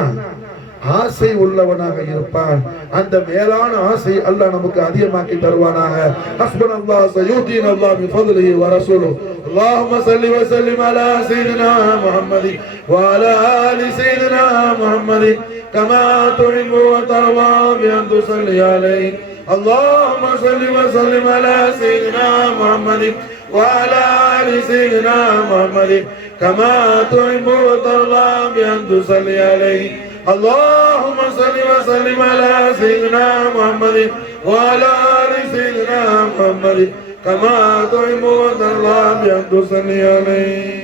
ஆசை உள்ளவனாக இருப்பான். அந்த மேலான ஆசை அல்லாஹ் நமக்கு அதிகமாக்கி தருவானாக. ஹஸ்புனல்லாஹ் சயூதீனல்லாஹ் பிஃضலிஹி வ ரசூலுஹு. அல்லாஹும்ம ஸல்லி வ ஸல்லிம் அலா ஸய்யிதினா முஹம்மதி வ அலா ஆலி ஸய்யிதினா முஹம்மதி கமா துஹிப்பு வ தர்வா பி அன் துஸல்லி அலைஹி. அல்லாஹும்ம ஸல்லி வ ஸல்லிம் அலா ஸய்யிதினா முஹம்மதி வ அலா ஆலி ஸய்யிதினா முஹம்மதி கமா துஹிப்பு வ தர்வா பி அன் துஸல்லி அலைஹி. اللهم صل وسلم على سيدنا محمد وعلى آل سيدنا محمد كما تحب وترضى بأن تصلي عليه.